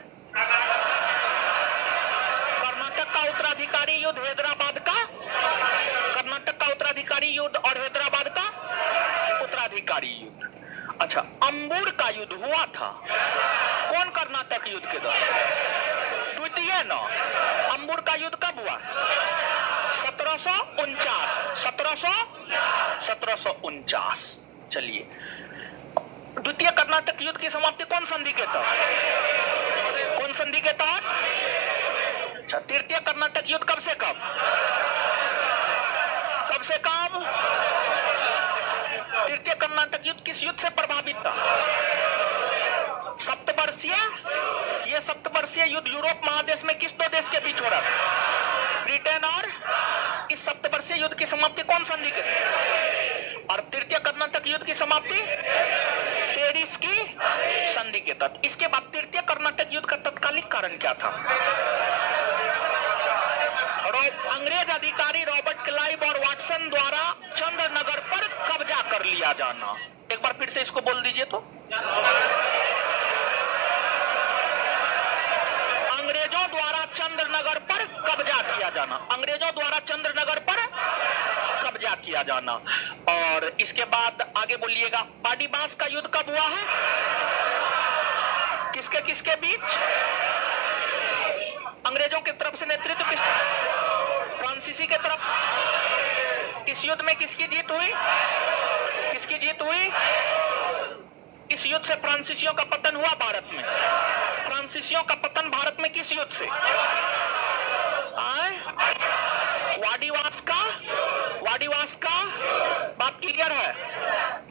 कर्नाटक का उत्तराधिकारी युद्ध हैदराबाद का, कर्नाटक का उत्तराधिकारी युद्ध और हैदराबाद का उत्तराधिकारी युद्ध। अच्छा, अंबुर का युद्ध हुआ था कौन कर्नाटक युद्ध के दौरान? द्वितीय ना। अंबुर का युद्ध कब हुआ? 1749। 1749। चलिए, द्वितीय कर्नाटक युद्ध की समाप्ति कौन संधि के तहत? कौन संधि के तहत? अच्छा, तृतीय कर्नाटक युद्ध कब से कब? कब से कब? तृतीय कर्नाटक युद्ध किस युद्ध से प्रभावित था? सप्तवर्षीय। यह सप्तवर्षीय युद्ध यूरोप महादेश में किस दो देश के बीच हो रहा था? ब्रिटेन और। इस सप्तवर्षीय युद्ध की समाप्ति कौन संधि के तहत? और तृतीय कर्नाटक युद्ध की समाप्ति पेरिस की संधि के तहत। इसके बाद तृतीय कर्नाटक युद्ध का तत्कालिक कारण क्या था? अंग्रेज अधिकारी रॉबर्ट क्लाइव और वाटसन द्वारा चंद्रनगर पर कब्जा कर लिया जाना। एक बार फिर से इसको बोल दीजिए तो। अंग्रेजों द्वारा चंद्रनगर पर कब्जा किया जाना। अंग्रेजों द्वारा चंद्रनगर पर कब्जा किया जाना। और इसके बाद आगे बोलिएगा, बाडीबास का युद्ध कब हुआ है? किसके किसके बीच? अंग्रेजों की तरफ से नेतृत्व किस? फ्रांसीसी के तरफ। इस युद्ध में किसकी जीत हुई? किसकी जीत हुई? इस युद्ध से फ्रांसीसियों का पतन हुआ भारत में। फ्रांसीसियों का पतन भारत में किस युद्ध से? वाडीवास का। वाडीवास का बात क्लियर है?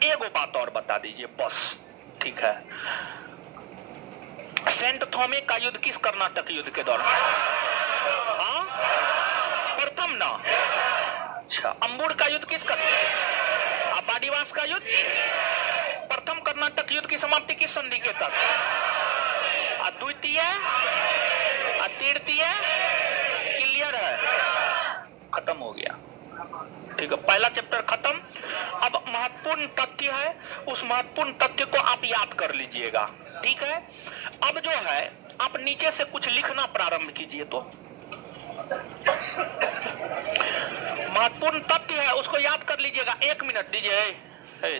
एगो बात और बता दीजिए बस, ठीक है। सेंट थॉमे का युद्ध किस कर्नाटक युद्ध के दौरान? प्रथम ना। अच्छा, अंबुर का युद्ध किस कर्नाटक? बाडीवास का युद्ध प्रथम कर्नाटक युद्ध की समाप्ति किस संधि के तहत? द्वितीय, तृतीय। क्लियर है? खत्म हो गया, ठीक है। पहला चैप्टर खत्म। अब महत्वपूर्ण तथ्य है, उस महत्वपूर्ण तथ्य को आप याद कर लीजिएगा, ठीक है। अब जो है आप नीचे से कुछ लिखना प्रारंभ कीजिए। तो महत्वपूर्ण तथ्य है, उसको याद कर लीजिएगा। 1 मिनट दीजिए,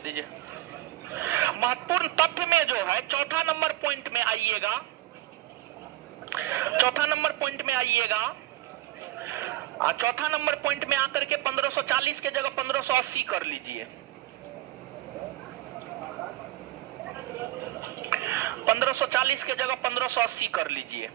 दीजिए। महत्वपूर्ण तथ्य में जो है चौथा नंबर पॉइंट में आइएगा। चौथा नंबर पॉइंट में आइएगा। चौथा नंबर पॉइंट में आकर के 1540 के जगह 1580 कर लीजिए। 1540 के जगह 1580 कर लीजिए।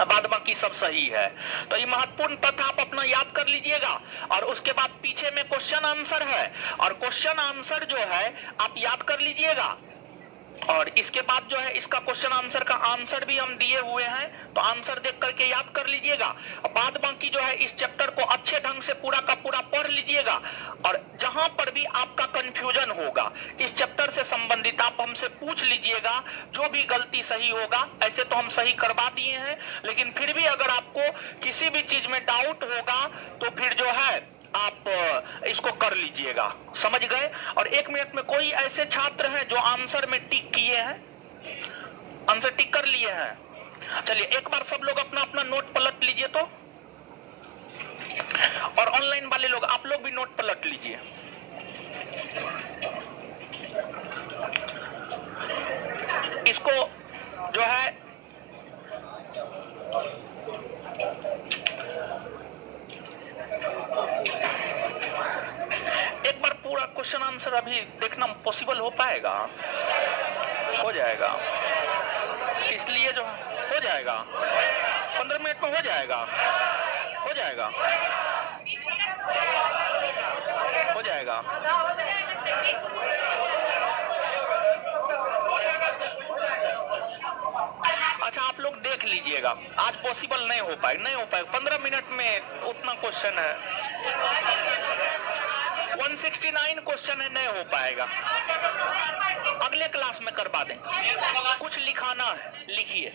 बाद बाकी सब सही है। तो ये महत्वपूर्ण तथ्य आप अपना याद कर लीजिएगा। और उसके बाद पीछे में क्वेश्चन आंसर है, और क्वेश्चन आंसर जो है आप याद कर लीजिएगा। और इसके बाद जो है इसका क्वेश्चन आंसर का आंसर भी हम दिए हुए हैं, तो आंसर देख करके याद कर लीजिएगा। बाद बाकी जो है इस चैप्टर को अच्छे ढंग से पूरा का पूरा पढ़ लीजिएगा। और जहां पर भी आपका कंफ्यूजन होगा इस चैप्टर से संबंधित आप हमसे पूछ लीजिएगा। जो भी गलती सही होगा, ऐसे तो हम सही करवा दिए हैं, लेकिन फिर भी अगर आपको किसी भी चीज में डाउट होगा तो फिर जो है आप इसको कर लीजिएगा, समझ गए। और 1 मिनट में कोई ऐसे छात्र हैं जो आंसर में टिक किए हैं, आंसर टिक कर लिए हैं? चलिए एक बार सब लोग अपना अपना नोट पलट लीजिए तो। और ऑनलाइन वाले लोग, आप लोग भी नोट पलट लीजिए। इसको जो है एक बार पूरा क्वेश्चन आंसर अभी देखना पॉसिबल हो पाएगा? हो जाएगा, इसलिए जो हो जाएगा 15 मिनट में हो जाएगा, हो जाएगा, हो जाएगा। अच्छा आप लोग देख लीजिएगा, आज पॉसिबल नहीं हो पाएगा, नहीं हो पाएगा। 15 मिनट में उतना क्वेश्चन है। 169 क्वेश्चन है, नहीं हो पाएगा, अगले क्लास में करवा दें। कुछ लिखाना है, लिखिए।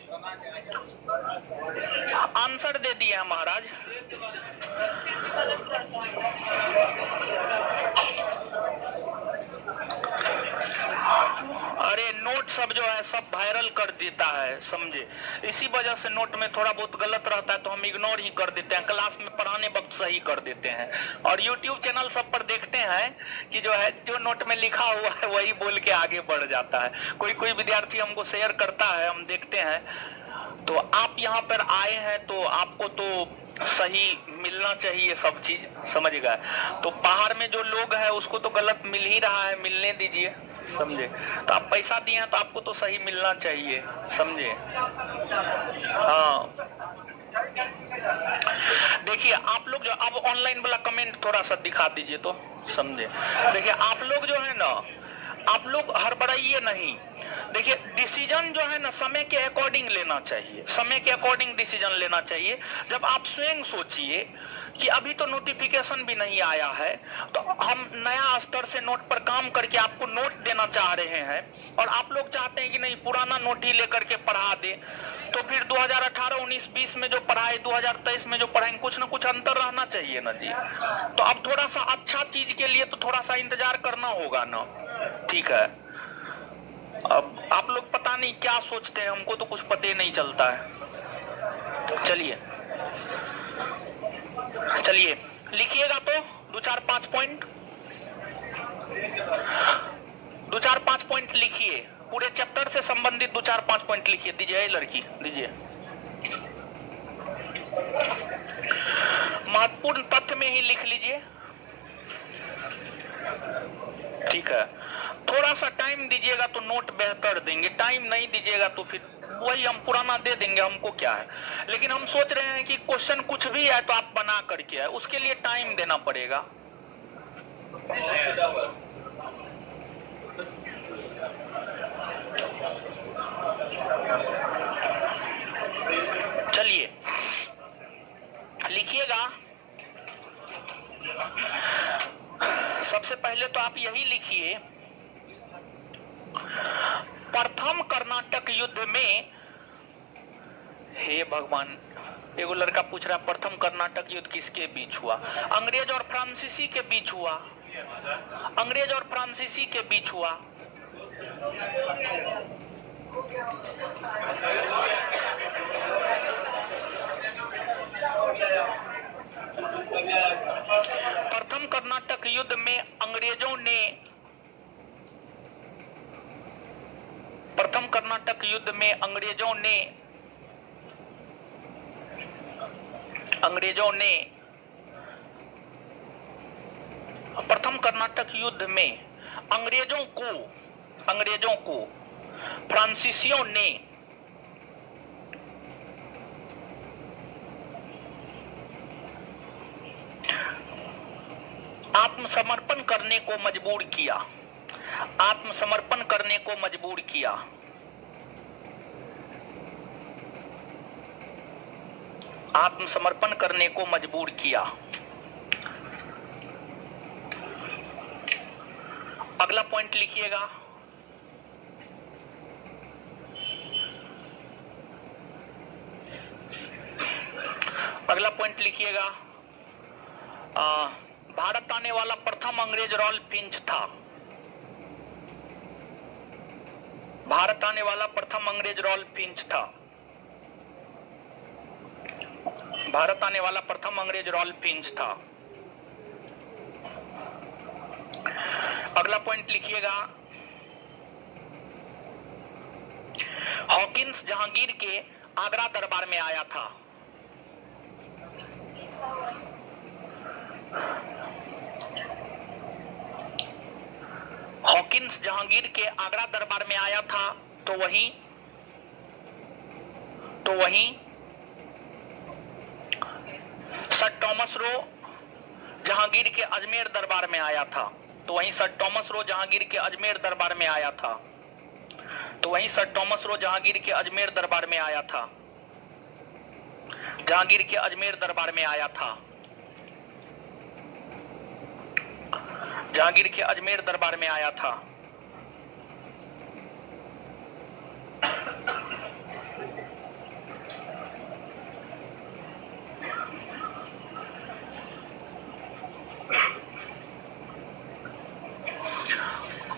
आंसर दे दिया महाराज। अरे नोट सब जो है सब वायरल कर देता है, समझे, इसी वजह से नोट में थोड़ा बहुत गलत रहता है तो हम इग्नोर ही कर देते हैं, क्लास में पढ़ाने वक्त सही कर देते हैं। और यूट्यूब चैनल सब पर देखते हैं कि जो है जो नोट में लिखा हुआ है वही बोल के आगे बढ़ जाता है। कोई कोई विद्यार्थी हमको शेयर करता है, हम देखते हैं। तो आप यहाँ पर आए हैं तो आपको तो सही मिलना चाहिए सब चीज, समझ गए। तो बाहर में जो लोग हैं उसको तो गलत मिल ही रहा है, मिलने दीजिए, समझे। तो आप पैसा दिए हैं तो आपको तो सही मिलना चाहिए, समझे। हाँ देखिए आप लोग जो अब ऑनलाइन वाला कमेंट थोड़ा सा दिखा दीजिए तो, समझे। देखिए आप लोग जो है ना, आप लोग हड़बड़ाइए नहीं। देखिए डिसीजन जो है ना समय के अकॉर्डिंग लेना चाहिए, समय के अकॉर्डिंग डिसीजन लेना चाहिए। जब आप स्वयं सोचिए कि अभी तो नोटिफिकेशन भी नहीं आया है, तो हम नया स्तर से नोट पर काम करके आपको नोट देना चाह रहे हैं, और आप लोग चाहते हैं कि नहीं पुराना नोट ही लेकर के पढ़ा दे, तो फिर 2018, 19, 20 में जो पढ़ाए 2023 में जो पढ़ाएंगे, कुछ ना कुछ अंतर रहना चाहिए ना जी। तो अब थोड़ा सा अच्छा चीज के लिए तो थोड़ा सा इंतजार करना होगा ना, ठीक है। अब आप लोग पता नहीं क्या सोचते हैं, हमको तो कुछ पता ही नहीं चलता है। चलिए चलिए लिखिएगा तो 2-4-5 पॉइंट, 2-4-5 पॉइंट लिखिए, पूरे चैप्टर से संबंधित 2-4-5 पॉइंट लिखिए। दीजिए लड़की, दीजिए। महत्वपूर्ण तथ्य में ही लिख लीजिए, ठीक है। थोड़ा सा टाइम दीजिएगा तो नोट बेहतर देंगे, टाइम नहीं दीजिएगा तो फिर वही हम पुराना दे देंगे, हमको क्या है। लेकिन हम सोच रहे हैं कि क्वेश्चन कुछ भी है तो आप बना करके है, उसके लिए टाइम देना पड़ेगा। चलिए लिखिएगा। सबसे पहले तो आप यही लिखिए, प्रथम कर्नाटक युद्ध में, हे भगवान, एगो लड़का पूछ रहा प्रथम कर्नाटक युद्ध किसके बीच हुआ? अंग्रेज और फ्रांसीसी के बीच हुआ, अंग्रेज और फ्रांसीसी के बीच हुआ। प्रथम कर्नाटक युद्ध में अंग्रेजों ने, प्रथम कर्नाटक युद्ध में अंग्रेजों ने प्रथम कर्नाटक युद्ध में अंग्रेजों को फ्रांसीसियों ने आत्मसमर्पण करने को मजबूर किया, आत्मसमर्पण करने को मजबूर किया। आत्मसमर्पण करने को मजबूर किया। अगला पॉइंट लिखिएगा, अगला पॉइंट लिखिएगा, भारत आने वाला प्रथम अंग्रेज रॉल्फ फिंच था। भारत आने वाला प्रथम अंग्रेज रॉल्फ फिंच था। भारत आने वाला प्रथम अंग्रेज रॉल्फ फिंच था। अगला पॉइंट लिखिएगा, हॉकिंस जहांगीर के आगरा दरबार में आया था। हॉकिंस जहांगीर के आगरा दरबार में आया था, तो वहीं सर टॉमस रो जहांगीर के अजमेर दरबार में आया था। तो वहीं सर टॉमस रो जहांगीर के अजमेर दरबार में आया था। तो वहीं सर टॉमस रो जहांगीर के अजमेर दरबार में आया था। जहांगीर के अजमेर दरबार में आया था। जहांगीर के अजमेर दरबार में आया था।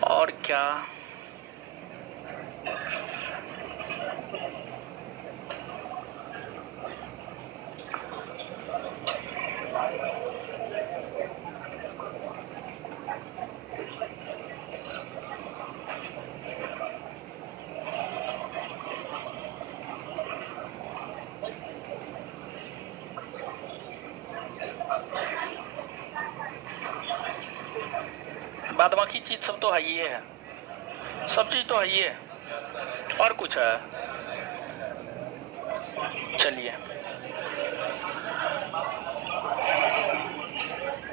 और क्या, बाद बाकी चीज सब तो है ही है, सब चीज तो है ही है, और कुछ है। चलिए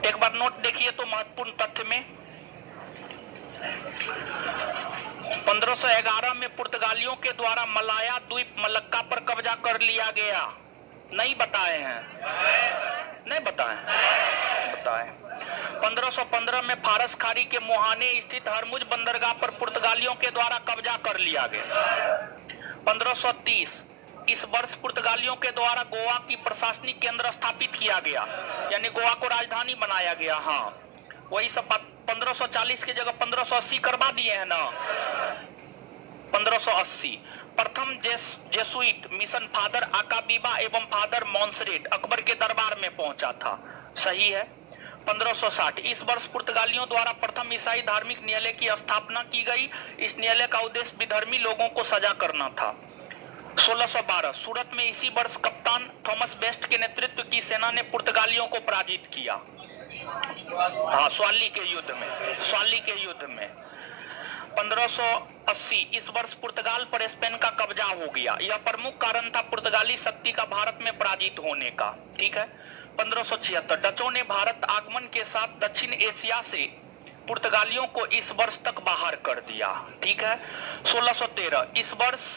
एक बार नोट देखिए तो महत्वपूर्ण तथ्य में 1511 में पुर्तगालियों के द्वारा मलाया द्वीप मलक्का पर कब्जा कर लिया गया। नहीं बताए हैं, नहीं बताए, बताए। 1515 में फारस खाड़ी के मोहाने स्थित हरमुज बंदरगाह पर पुर्तगालियों के द्वारा कब्जा कर लिया गया। 1530 इस वर्ष पुर्तगालियों के द्वारा गोवा की प्रशासनिक केंद्र स्थापित किया गया, यानी गोवा को राजधानी बनाया गया। हाँ, वही सब 1540 की जगह 1580 करवा दिए हैं ना। 1580 प्रथम जेसुइट मिशन फादर आकाबीबा एवं फादर मॉन्सरेट अकबर के दरबार में पहुंचा था। सही है। 1560 इस वर्ष पुर्तगालियों द्वारा प्रथम ईसाई धार्मिक न्यायालय की स्थापना की गई। इस न्यायालय का उद्देश्य विधर्मी लोगों को सजा करना था। 1612 सूरत में इसी वर्ष कप्तान थॉमस बेस्ट के नेतृत्व की सेना ने पुर्तगालियों को पराजित किया। हाँ, स्वाली के युद्ध में। 1580 इस वर्ष पुर्तगाल पर स्पेन का कब्जा हो गया। यह प्रमुख कारण था पुर्तगाली शक्ति का भारत में पराजित होने का। ठीक है। 1576 डचों ने भारत आगमन के साथ दक्षिण एशिया से पुर्तगालियों को इस वर्ष तक बाहर कर दिया। ठीक है। 1613 इस वर्ष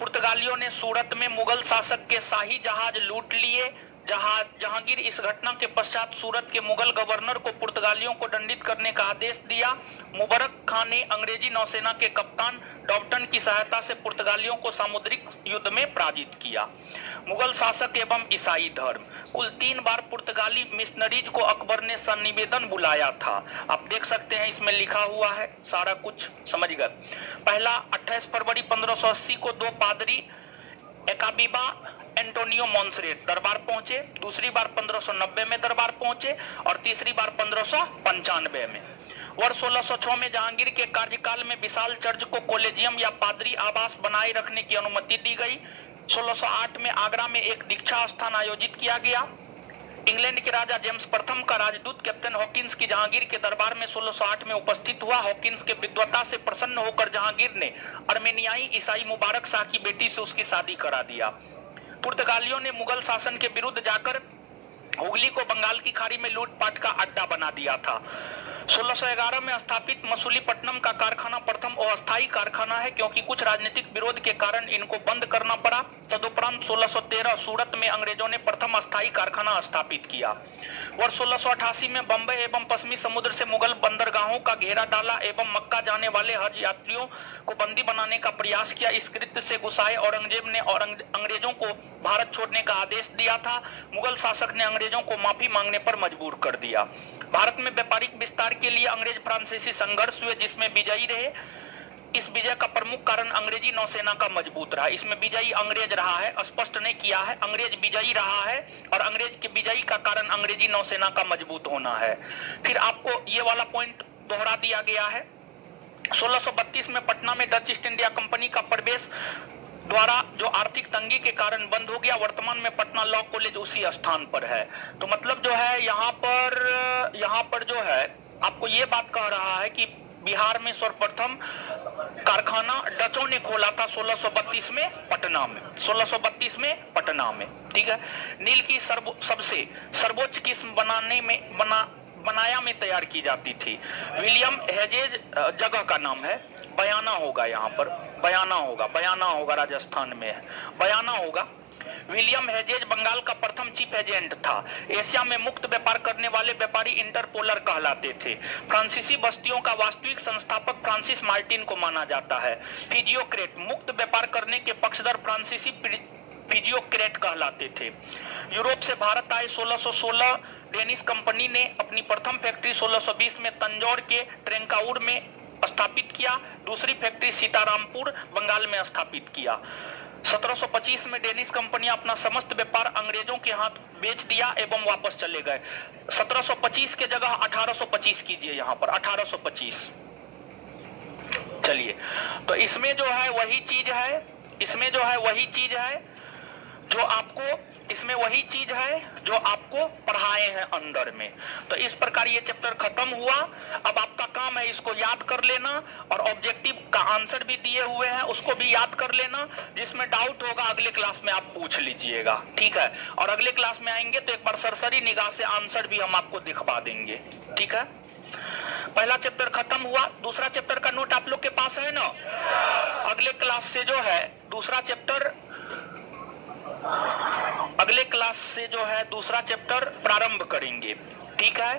पुर्तगालियों ने सूरत में मुगल शासक के शाही जहाज लूट लिए। जहांगीर इस घटना के पश्चात सूरत के मुगल गवर्नर को पुर्तगालियों को दंडित करने का आदेश दिया। मुबारक खान ने अंग्रेजी नौसेना के कप्तान डॉल्टन की सहायता से पुर्तगालियों को सामुद्रिक युद्ध में पराजित किया। मुगल शासक एवं ईसाई धर्म कुल 3 बार पुर्तगाली मिशनरीज को अकबर ने सनिवेदन बुलाया था। आप देख सकते हैं, इसमें लिखा हुआ है, सारा कुछ समझ गए। पहला 28 फरवरी 1580 को 2 पादरी एकाबीबा एंटोनियो मॉन्सरेट दरबार पहुंचे। दूसरी बार 1590 में दरबार पहुंचे और तीसरी बार 1595 में। वर्ष 1606 में जहांगीर के कार्यकाल में विशाल चर्च को कॉलेजियम या पादरी आवास बनाए रखने की अनुमति दी गई। 1608 में आगरा में एक दीक्षा स्थान आयोजित किया गया। इंग्लैंड के राजा जेम्स प्रथम का राजदूत कैप्टन हॉकिंस की जहांगीर के दरबार में 1608 में उपस्थित हुआ। हॉकिंस के विद्वता से प्रसन्न होकर जहांगीर ने अर्मेनियाई ईसाई मुबारक शाह की बेटी से उसकी शादी करा दिया। पुर्तगालियों ने मुगल शासन के विरुद्ध जाकर हुगली को बंगाल की खाड़ी में लूटपाट का अड्डा बना दिया था। 1611 में स्थापित मसूलीपट्टनम का कारखाना प्रथम अस्थायी कारखाना है, क्योंकि कुछ राजनीतिक विरोध के कारण इनको बंद करना पड़ा। तदुपरांत 1613 सूरत में अंग्रेजों ने प्रथम अस्थायी कारखाना स्थापित किया। वर्ष 1688 में बंबई एवं पश्चिमी समुद्र से मुगल बंदरगाहों का घेरा डाला एवं मक्का जाने वाले हज यात्रियों को बंदी बनाने का प्रयास किया। इस कृत्य से गुस्साए औरंगजेब ने अंग्रेजों को भारत छोड़ने का आदेश दिया था। मुगल शासक ने अंग्रेजों को माफी मांगने पर मजबूर कर दिया। भारत में व्यापारिक विस्तार के लिए अंग्रेज फ्रांसीसी संघर्ष हुए, जिसमें विजयी रहे। इस विजय का प्रमुख कारण अंग्रेजी नौसेना का मजबूत रहा। इसमें विजयी अंग्रेज रहा है, स्पष्ट नहीं किया है, अंग्रेज विजयी रहा है और अंग्रेज के विजयी का कारण अंग्रेजी नौसेना का मजबूत होना है। फिर आपको ये वाला पॉइंट दोहरा दिया गया है। 1632 में पटना में डच ईस्ट इंडिया कंपनी का प्रवेश द्वारा जो आर्थिक तंगी के कारण बंद हो गया। वर्तमान में पटना लॉ कॉलेज उसी स्थान पर है। तो मतलब जो है यहाँ पर जो है आपको ये बात कह रहा है कि बिहार में सर्वप्रथम कारखाना डचों ने खोला था 1632 में पटना में। 1632 में पटना में, ठीक है। नील की सबसे सर्वोच्च किस्म बनाया में तैयार की जाती थी। विलियम हेजेज जगह का नाम है, बयाना होगा यहाँ पर। बयाना होगा राजस्थान में है, बयाना होगा। विलियम हेजेज बंगाल का प्रथम चीफ एजेंट था। एशिया में मुक्त व्यापार करने वाले व्यापारी इंटरपोलर कहलाते थे। फ्रांसीसी बस्तियों का वास्तविक संस्थापक फ्रांसिस मार्टिन को माना जाता है। फिजियोक्रेट, मुक्त व्यापार करने के पक्षधर फ्रांसीसी फिजियोक्रेट कहलाते थे। यूरोप से भारत आए 1616 डेनिश कंपनी ने अपनी प्रथम फैक्ट्री 1620 में तंजौर के ट्रेंकाउर में स्थापित किया। दूसरी फैक्ट्री सीतारामपुर बंगाल में स्थापित किया। 1725 में डेनिश कंपनी अपना समस्त व्यापार अंग्रेजों के हाथ बेच दिया एवं वापस चले गए। 1725 के जगह 1825 कीजिए, यहाँ पर 1825। चलिए, तो इसमें जो है वही चीज है, इसमें जो है वही चीज है जो आपको, इसमें वही चीज है जो आपको पढ़ाए हैं अंदर में। तो इस प्रकार ये चैप्टर खत्म हुआ। अब आपका काम है इसको याद कर लेना और ऑब्जेक्टिव का आंसर भी दिए हुए हैं उसको भी याद कर लेना। जिसमें डाउट होगा अगले क्लास में आप पूछ लीजिएगा, ठीक है। और अगले क्लास में आएंगे तो एक बार सरसरी निगाह से आंसर भी हम आपको दिखवा देंगे, ठीक है। पहला चैप्टर खत्म हुआ। दूसरा चैप्टर का नोट आप लोग के पास है ना? अगले क्लास से जो है दूसरा चैप्टर, अगले क्लास से जो है दूसरा चैप्टर प्रारंभ करेंगे, ठीक है।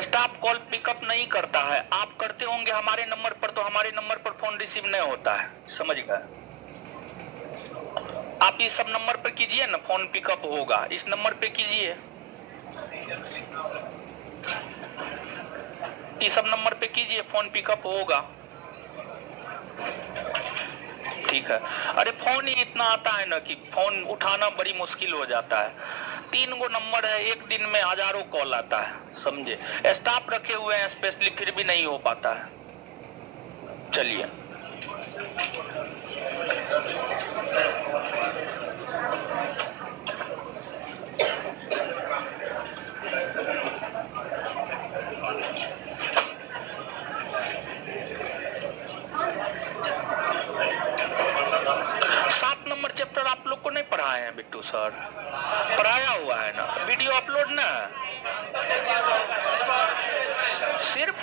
स्टाफ कॉल पिकअप नहीं करता है, आप करते होंगे हमारे नंबर पर, तो हमारे नंबर पर फोन रिसीव नहीं होता है, समझ गए। आप इस सब नंबर पर कीजिए ना, फोन पिकअप होगा। इस नंबर पे कीजिए, इस सब नंबर पे कीजिए, फोन पिकअप होगा, ठीक है। अरे फोन ही इतना आता है ना कि फोन उठाना बड़ी मुश्किल हो जाता है। 3 गो नंबर है, एक दिन में हजारों कॉल आता है, समझे। स्टाफ रखे हुए हैं स्पेशली, फिर भी नहीं हो पाता है। चलिए, चैप्टर आप लोग को नहीं पढ़ाए हैं बिट्टू सर? पढ़ाया हुआ है ना, वीडियो अपलोड ना, सिर्फ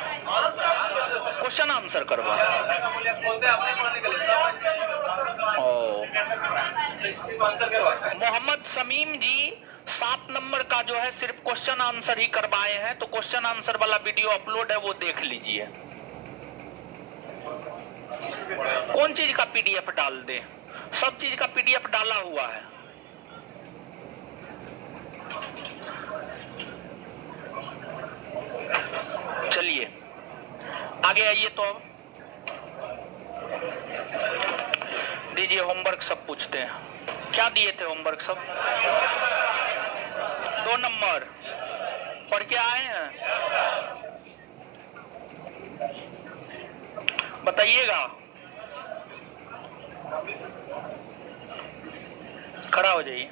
क्वेश्चन आंसर करवा। मोहम्मद शमीम जी 7 नंबर का जो है सिर्फ क्वेश्चन आंसर ही करवाए हैं, तो क्वेश्चन आंसर वाला वीडियो अपलोड है, वो देख लीजिए। कौन चीज का पीडीएफ डाल दे? सब चीज का पीडीएफ डाला हुआ है। चलिए आगे आइए। तो अब दीजिए, होमवर्क सब पूछते हैं। क्या दिए थे होमवर्क सब? 2 नंबर पढ़ के आए हैं, बताइएगा। खड़ा हो जाइए।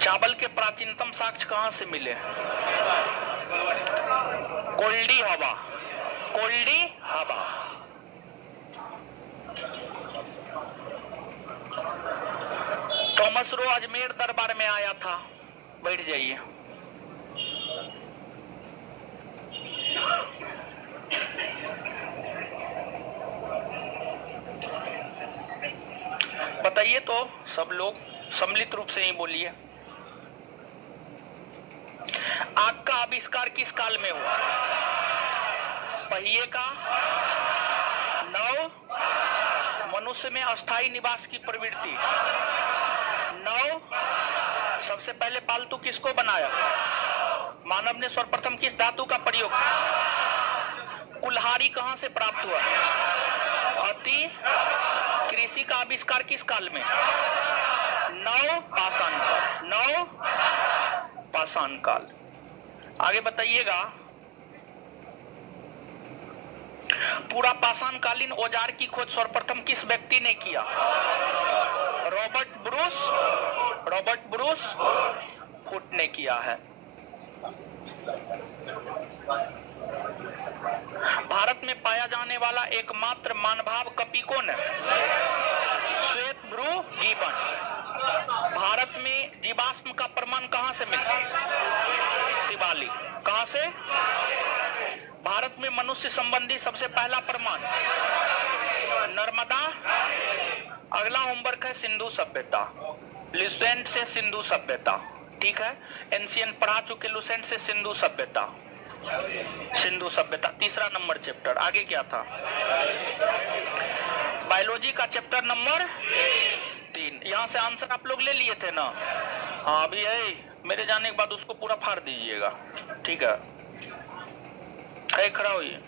चावल के प्राचीनतम साक्ष्य कहां से मिले? कोल्डी हवा, कोल्डी हवा। थॉमस रो अजमेर दरबार में आया था। बैठ जाइए। बताइए तो सब लोग सम्मिलित रूप से ही बोलिए। आग का आविष्कार किस काल में हुआ? पहिए का? नौ? मनुष्य में अस्थायी निवास की प्रवृत्ति? नौ? सबसे पहले पालतू किसको बनाया? मानव ने सर्वप्रथम किस धातु का प्रयोग? कुल्हाड़ी कहां से प्राप्त हुआ? अति? कृषि का आविष्कार किस काल में? नव पाषाण काल। नव पाषाण काल। आगे बताइएगा। पूरा पाषाण कालीन औजार की खोज सर्वप्रथम किस व्यक्ति ने किया? Robert Bruce, Robert Bruce foot ने किया है। भारत में पाया जाने वाला एकमात्र मानभाव कपि कौन है? श्वेत ब्रू गिबन। भारत में जीवाश्म का प्रमाण कहां से मिला? कहां से? भारत में मनुष्य संबंधी सबसे पहला प्रमाण नर्मदा। अगला होमवर्क है सिंधु सभ्यता, लुसेंट से सिंधु सभ्यता, ठीक है। एंशियंट पढ़ा चुके, लुसेंट से सिंधु सभ्यता, सिंधु सभ्यता तीसरा नंबर चैप्टर। आगे क्या था? बायोलॉजी का चैप्टर नंबर 3। यहां से आंसर आप लोग ले लिए थे ना? हाँ, अभी है, मेरे जाने के बाद उसको पूरा फाड़ दीजिएगा, ठीक है। खड़ा होइए।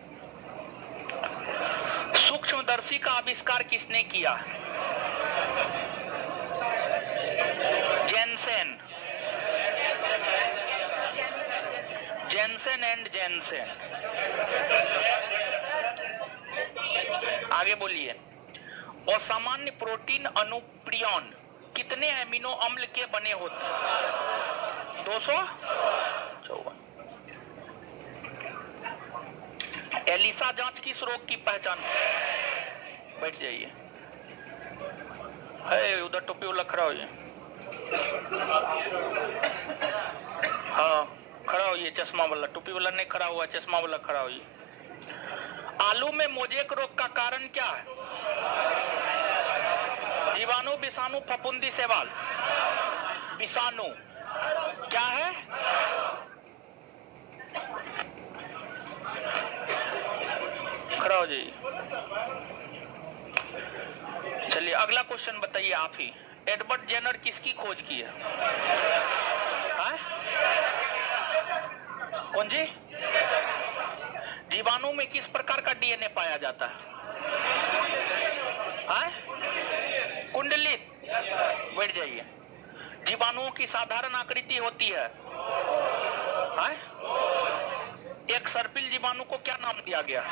सूक्ष्मदर्शी का आविष्कार किसने किया? Johnson, Johnson and Johnson. आगे बोलिए। असामान्य प्रोटीन अनुप्रियन कितने एमिनो अम्ल के बने होते हैं? 254। एलिसा जांच किस रोग की पहचान? बैठ जाइए, है उधर टोपी वाला खड़ा होइए। हाँ खड़ा होइए, चश्मा वाला, टोपी वाला नहीं खड़ा हुआ, चश्मा वाला खड़ा होइए। आलू में मोजेक रोग का कारण क्या है? जीवाणु, विषाणु, फफूंदी, शैवाल। विषाणु क्या है? खड़ा हो जाइए। चलिए अगला क्वेश्चन बताइए आप ही। एडवर्ड जेनर किसकी खोज की है? कौन जी? जीवाणु में किस प्रकार का डीएनए पाया जाता है? कुंडलित। बैठ जाइए। जीवाणुओं की साधारण आकृति होती है? एक सर्पिल जीवाणु को क्या नाम दिया गया?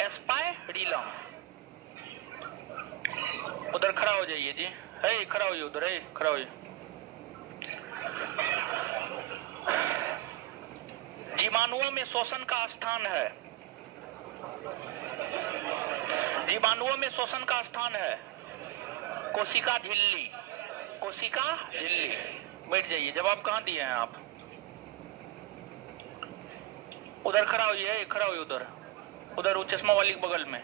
एस्पाइरिलम। उधर खड़ा हो जाइए जी, है खड़ा होइए, उधर है खड़ा होइए। जीवाणुओं में श्वसन का स्थान है? जीवाणुओं में श्वसन का स्थान है कोशिका झिल्ली, कोशिका झिल्ली। बैठ जाइए। जवाब कहां दिए हैं आप? उधर खड़ा होइए, खड़ा होइए उधर, उधर वो चश्मा वाली के बगल में।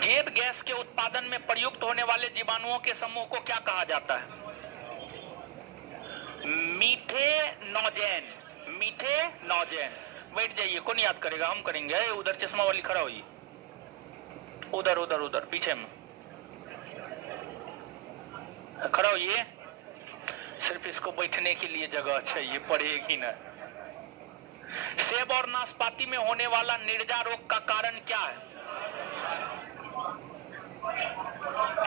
जैव गैस के उत्पादन में प्रयुक्त होने वाले जीवाणुओं के समूह को क्या कहा जाता है? मीथेनोजेन, मीथेनोजेन। बैठ जाइए, कौन याद करेगा? हम करेंगे। उधर चश्मा वाली खड़ा हुई, उधर उधर उधर पीछे में खड़ा होइए। सिर्फ इसको बैठने के लिए जगह चाहिए, पढ़ेगी ना। सेब और नाशपाती में होने वाला निर्जा रोग का कारण क्या है?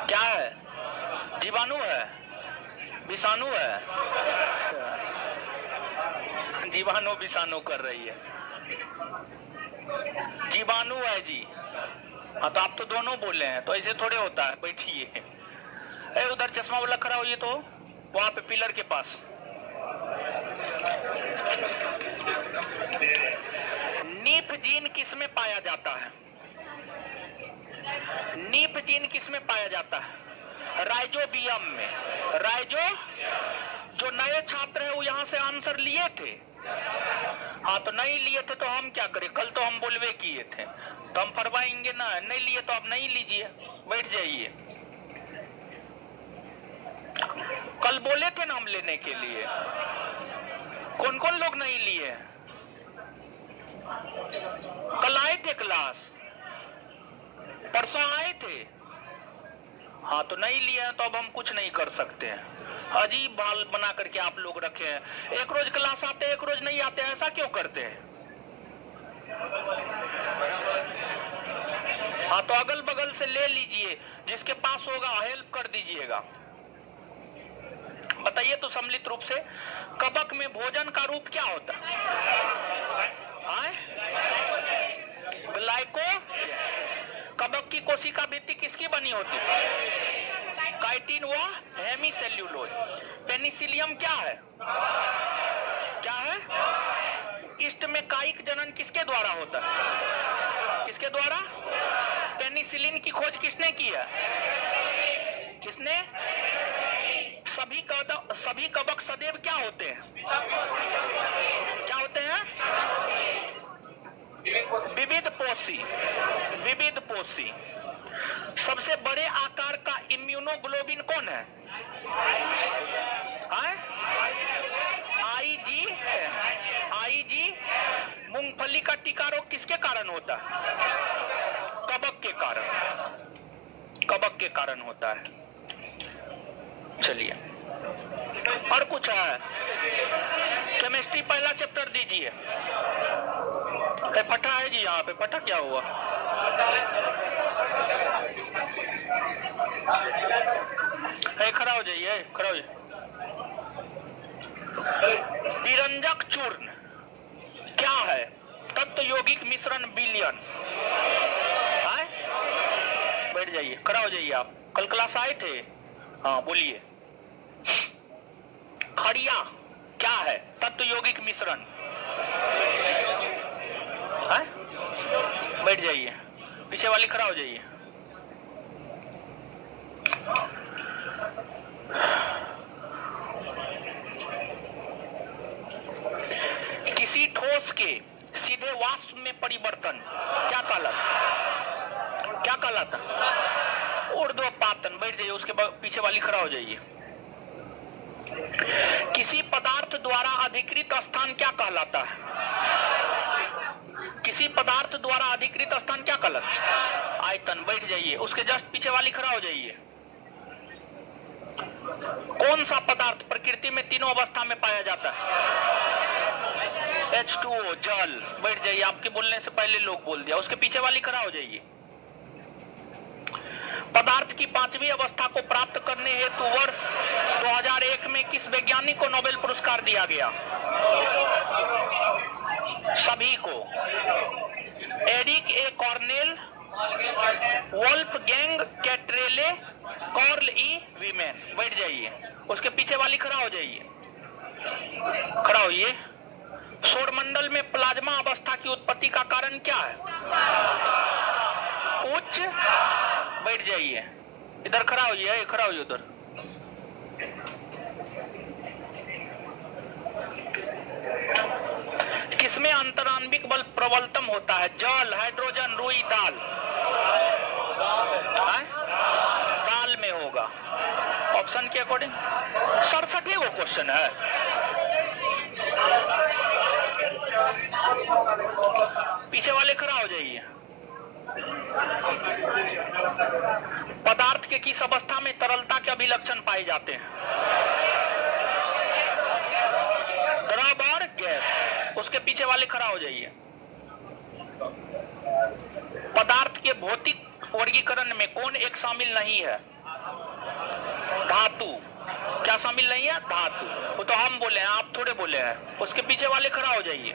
क्या है? जीवाणु है? विषाणु है? जीवाणु विषाणु कर रही है, जीवाणु है जी। हाँ तो आप तो दोनों बोले हैं, तो ऐसे थोड़े होता है। बैठिए। उधर चश्मा वाला खड़ा होइए, तो वहां पे पिलर के पास। नीफ जीन किस में पाया जाता है? नीफ जीन किस में पाया जाता है? राइजोबियम में। राइजो, जो नए छात्र हैं वो यहाँ से आंसर लिए थे। हाँ तो नहीं लिए थे तो हम क्या करें? कल तो हम बोलवे किए थे, तो हम फरमाएंगे ना। नहीं लिए तो आप नहीं लीजिए, बैठ जाइए। कल बोले थे ना हम लेने के लिए। कौन कौन लोग नहीं लिए? कल आए थे क्लास, परसों आए थे। हाँ तो नहीं लिए हैं तो अब हम कुछ नहीं कर सकते हैं। अजीब बाल बना करके आप लोग रखे हैं। एक रोज क्लास आते हैं, एक रोज नहीं आते हैं, ऐसा क्यों करते हैं? हाँ तो अगल बगल से ले लीजिए, जिसके पास होगा हेल्प कर दीजिएगा। बताइए तो सम्मिलित रूप से, कवक में भोजन का रूप क्या होता है? ग्लाइको। कवक की कोशिका भित्ति किसकी बनी होती है? काइटिन व हेमीसेल्यूलोज। पेनिसिलियम क्या है? क्या है? ईस्ट में कायिक जनन किसके द्वारा होता है? किसके द्वारा? पेनिसिलिन की खोज किसने की है? किसने? सभी कवक सदैव क्या होते हैं? क्या होते हैं? विविध पोषी। सबसे बड़े आकार का इम्यूनोग्लोबिन कौन है? आईजी। मूंगफली का टीका रोग किसके कारण होता है? कवक के कारण होता है। चलिए और कुछ है? केमिस्ट्री पहला चैप्टर दीजिए। फटा है जी, यहाँ पे फटा क्या हुआ? खड़ा हो जाइए, खड़ा हो जाइए। विरंजक चूर्ण क्या है? तत्व यौगिक मिश्रण विलयन। बैठ जाइए, खड़ा हो जाइए। आप कल क्लास आए थे? हाँ बोलिए। खड़िया क्या है? तत्व यौगिक मिश्रण। बैठ जाइए, पीछे वाली खड़ा हो जाइए। किसी ठोस के सीधे वाष्प में परिवर्तन क्या कहलाता? ऊर्ध्वपातन। बैठ जाइए, उसके पीछे वाली खड़ा हो जाइए। किसी पदार्थ द्वारा अधिकृत स्थान क्या कहलाता है? किसी पदार्थ द्वारा अधिकृत स्थान क्या कहलाता है? आयतन। बैठ जाइए, उसके जस्ट पीछे वाली खड़ा हो जाइए। कौन सा पदार्थ प्रकृति में तीनों अवस्था में पाया जाता है? H2O, जल। बैठ जाइए, आपके बोलने से पहले लोग बोल दिया। उसके पीछे वाली खड़ा हो जाइए। पदार्थ की पांचवी अवस्था को प्राप्त करने हेतु वर्ष 2001 में किस वैज्ञानिक को नोबेल पुरस्कार दिया गया? सभी को। एरिक ए कॉर्नेल, वोल्फगैंग कैट्रेले, कार्ल ई वीमेन। बैठ जाइए, उसके पीछे वाली खड़ा हो जाइए। खड़ा होइए। सौरमंडल में प्लाज्मा अवस्था की उत्पत्ति का कारण क्या है? उच्च। बैठ जाइए, इधर खड़ा होइए, खड़ा होइए उधर। किसमें अंतराण्विक बल प्रबलतम होता है? जल, हाइड्रोजन, रुई, दाल। दाल में होगा। ऑप्शन के अकॉर्डिंग 67 वो क्वेश्चन है। पीछे वाले खड़ा हो जाइए। पदार्थ के किस अवस्था में तरलता के अभिलक्षण पाए जाते हैं? द्रव और गैस। उसके पीछे वाले खड़ा हो जाइए। पदार्थ के भौतिक वर्गीकरण में कौन एक शामिल नहीं है? धातु। क्या शामिल नहीं है? धातु। वो तो हम बोले हैं, आप थोड़े बोले हैं। उसके पीछे वाले खड़ा हो जाइए।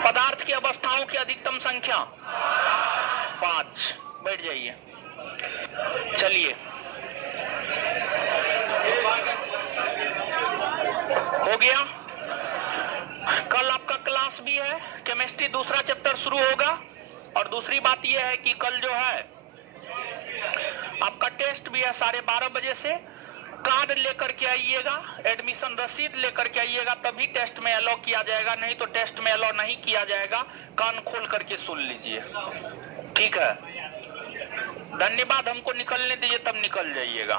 पदार्थ की अवस्थाओं की अधिकतम संख्या 5। बैठ जाइए। चलिए, हो गया। कल आपका क्लास भी है, केमिस्ट्री दूसरा चैप्टर शुरू होगा। और दूसरी बात यह है कि कल जो है आपका टेस्ट भी है 12:30 बजे से। कार्ड लेकर के आइएगा, एडमिशन रसीद लेकर के आइएगा, तभी टेस्ट में अलाउ किया जाएगा, नहीं तो टेस्ट में अलाउ नहीं किया जाएगा। कान खोल करके सुन लीजिए, ठीक है? धन्यवाद। हमको निकलने दीजिए, तब निकल जाइएगा।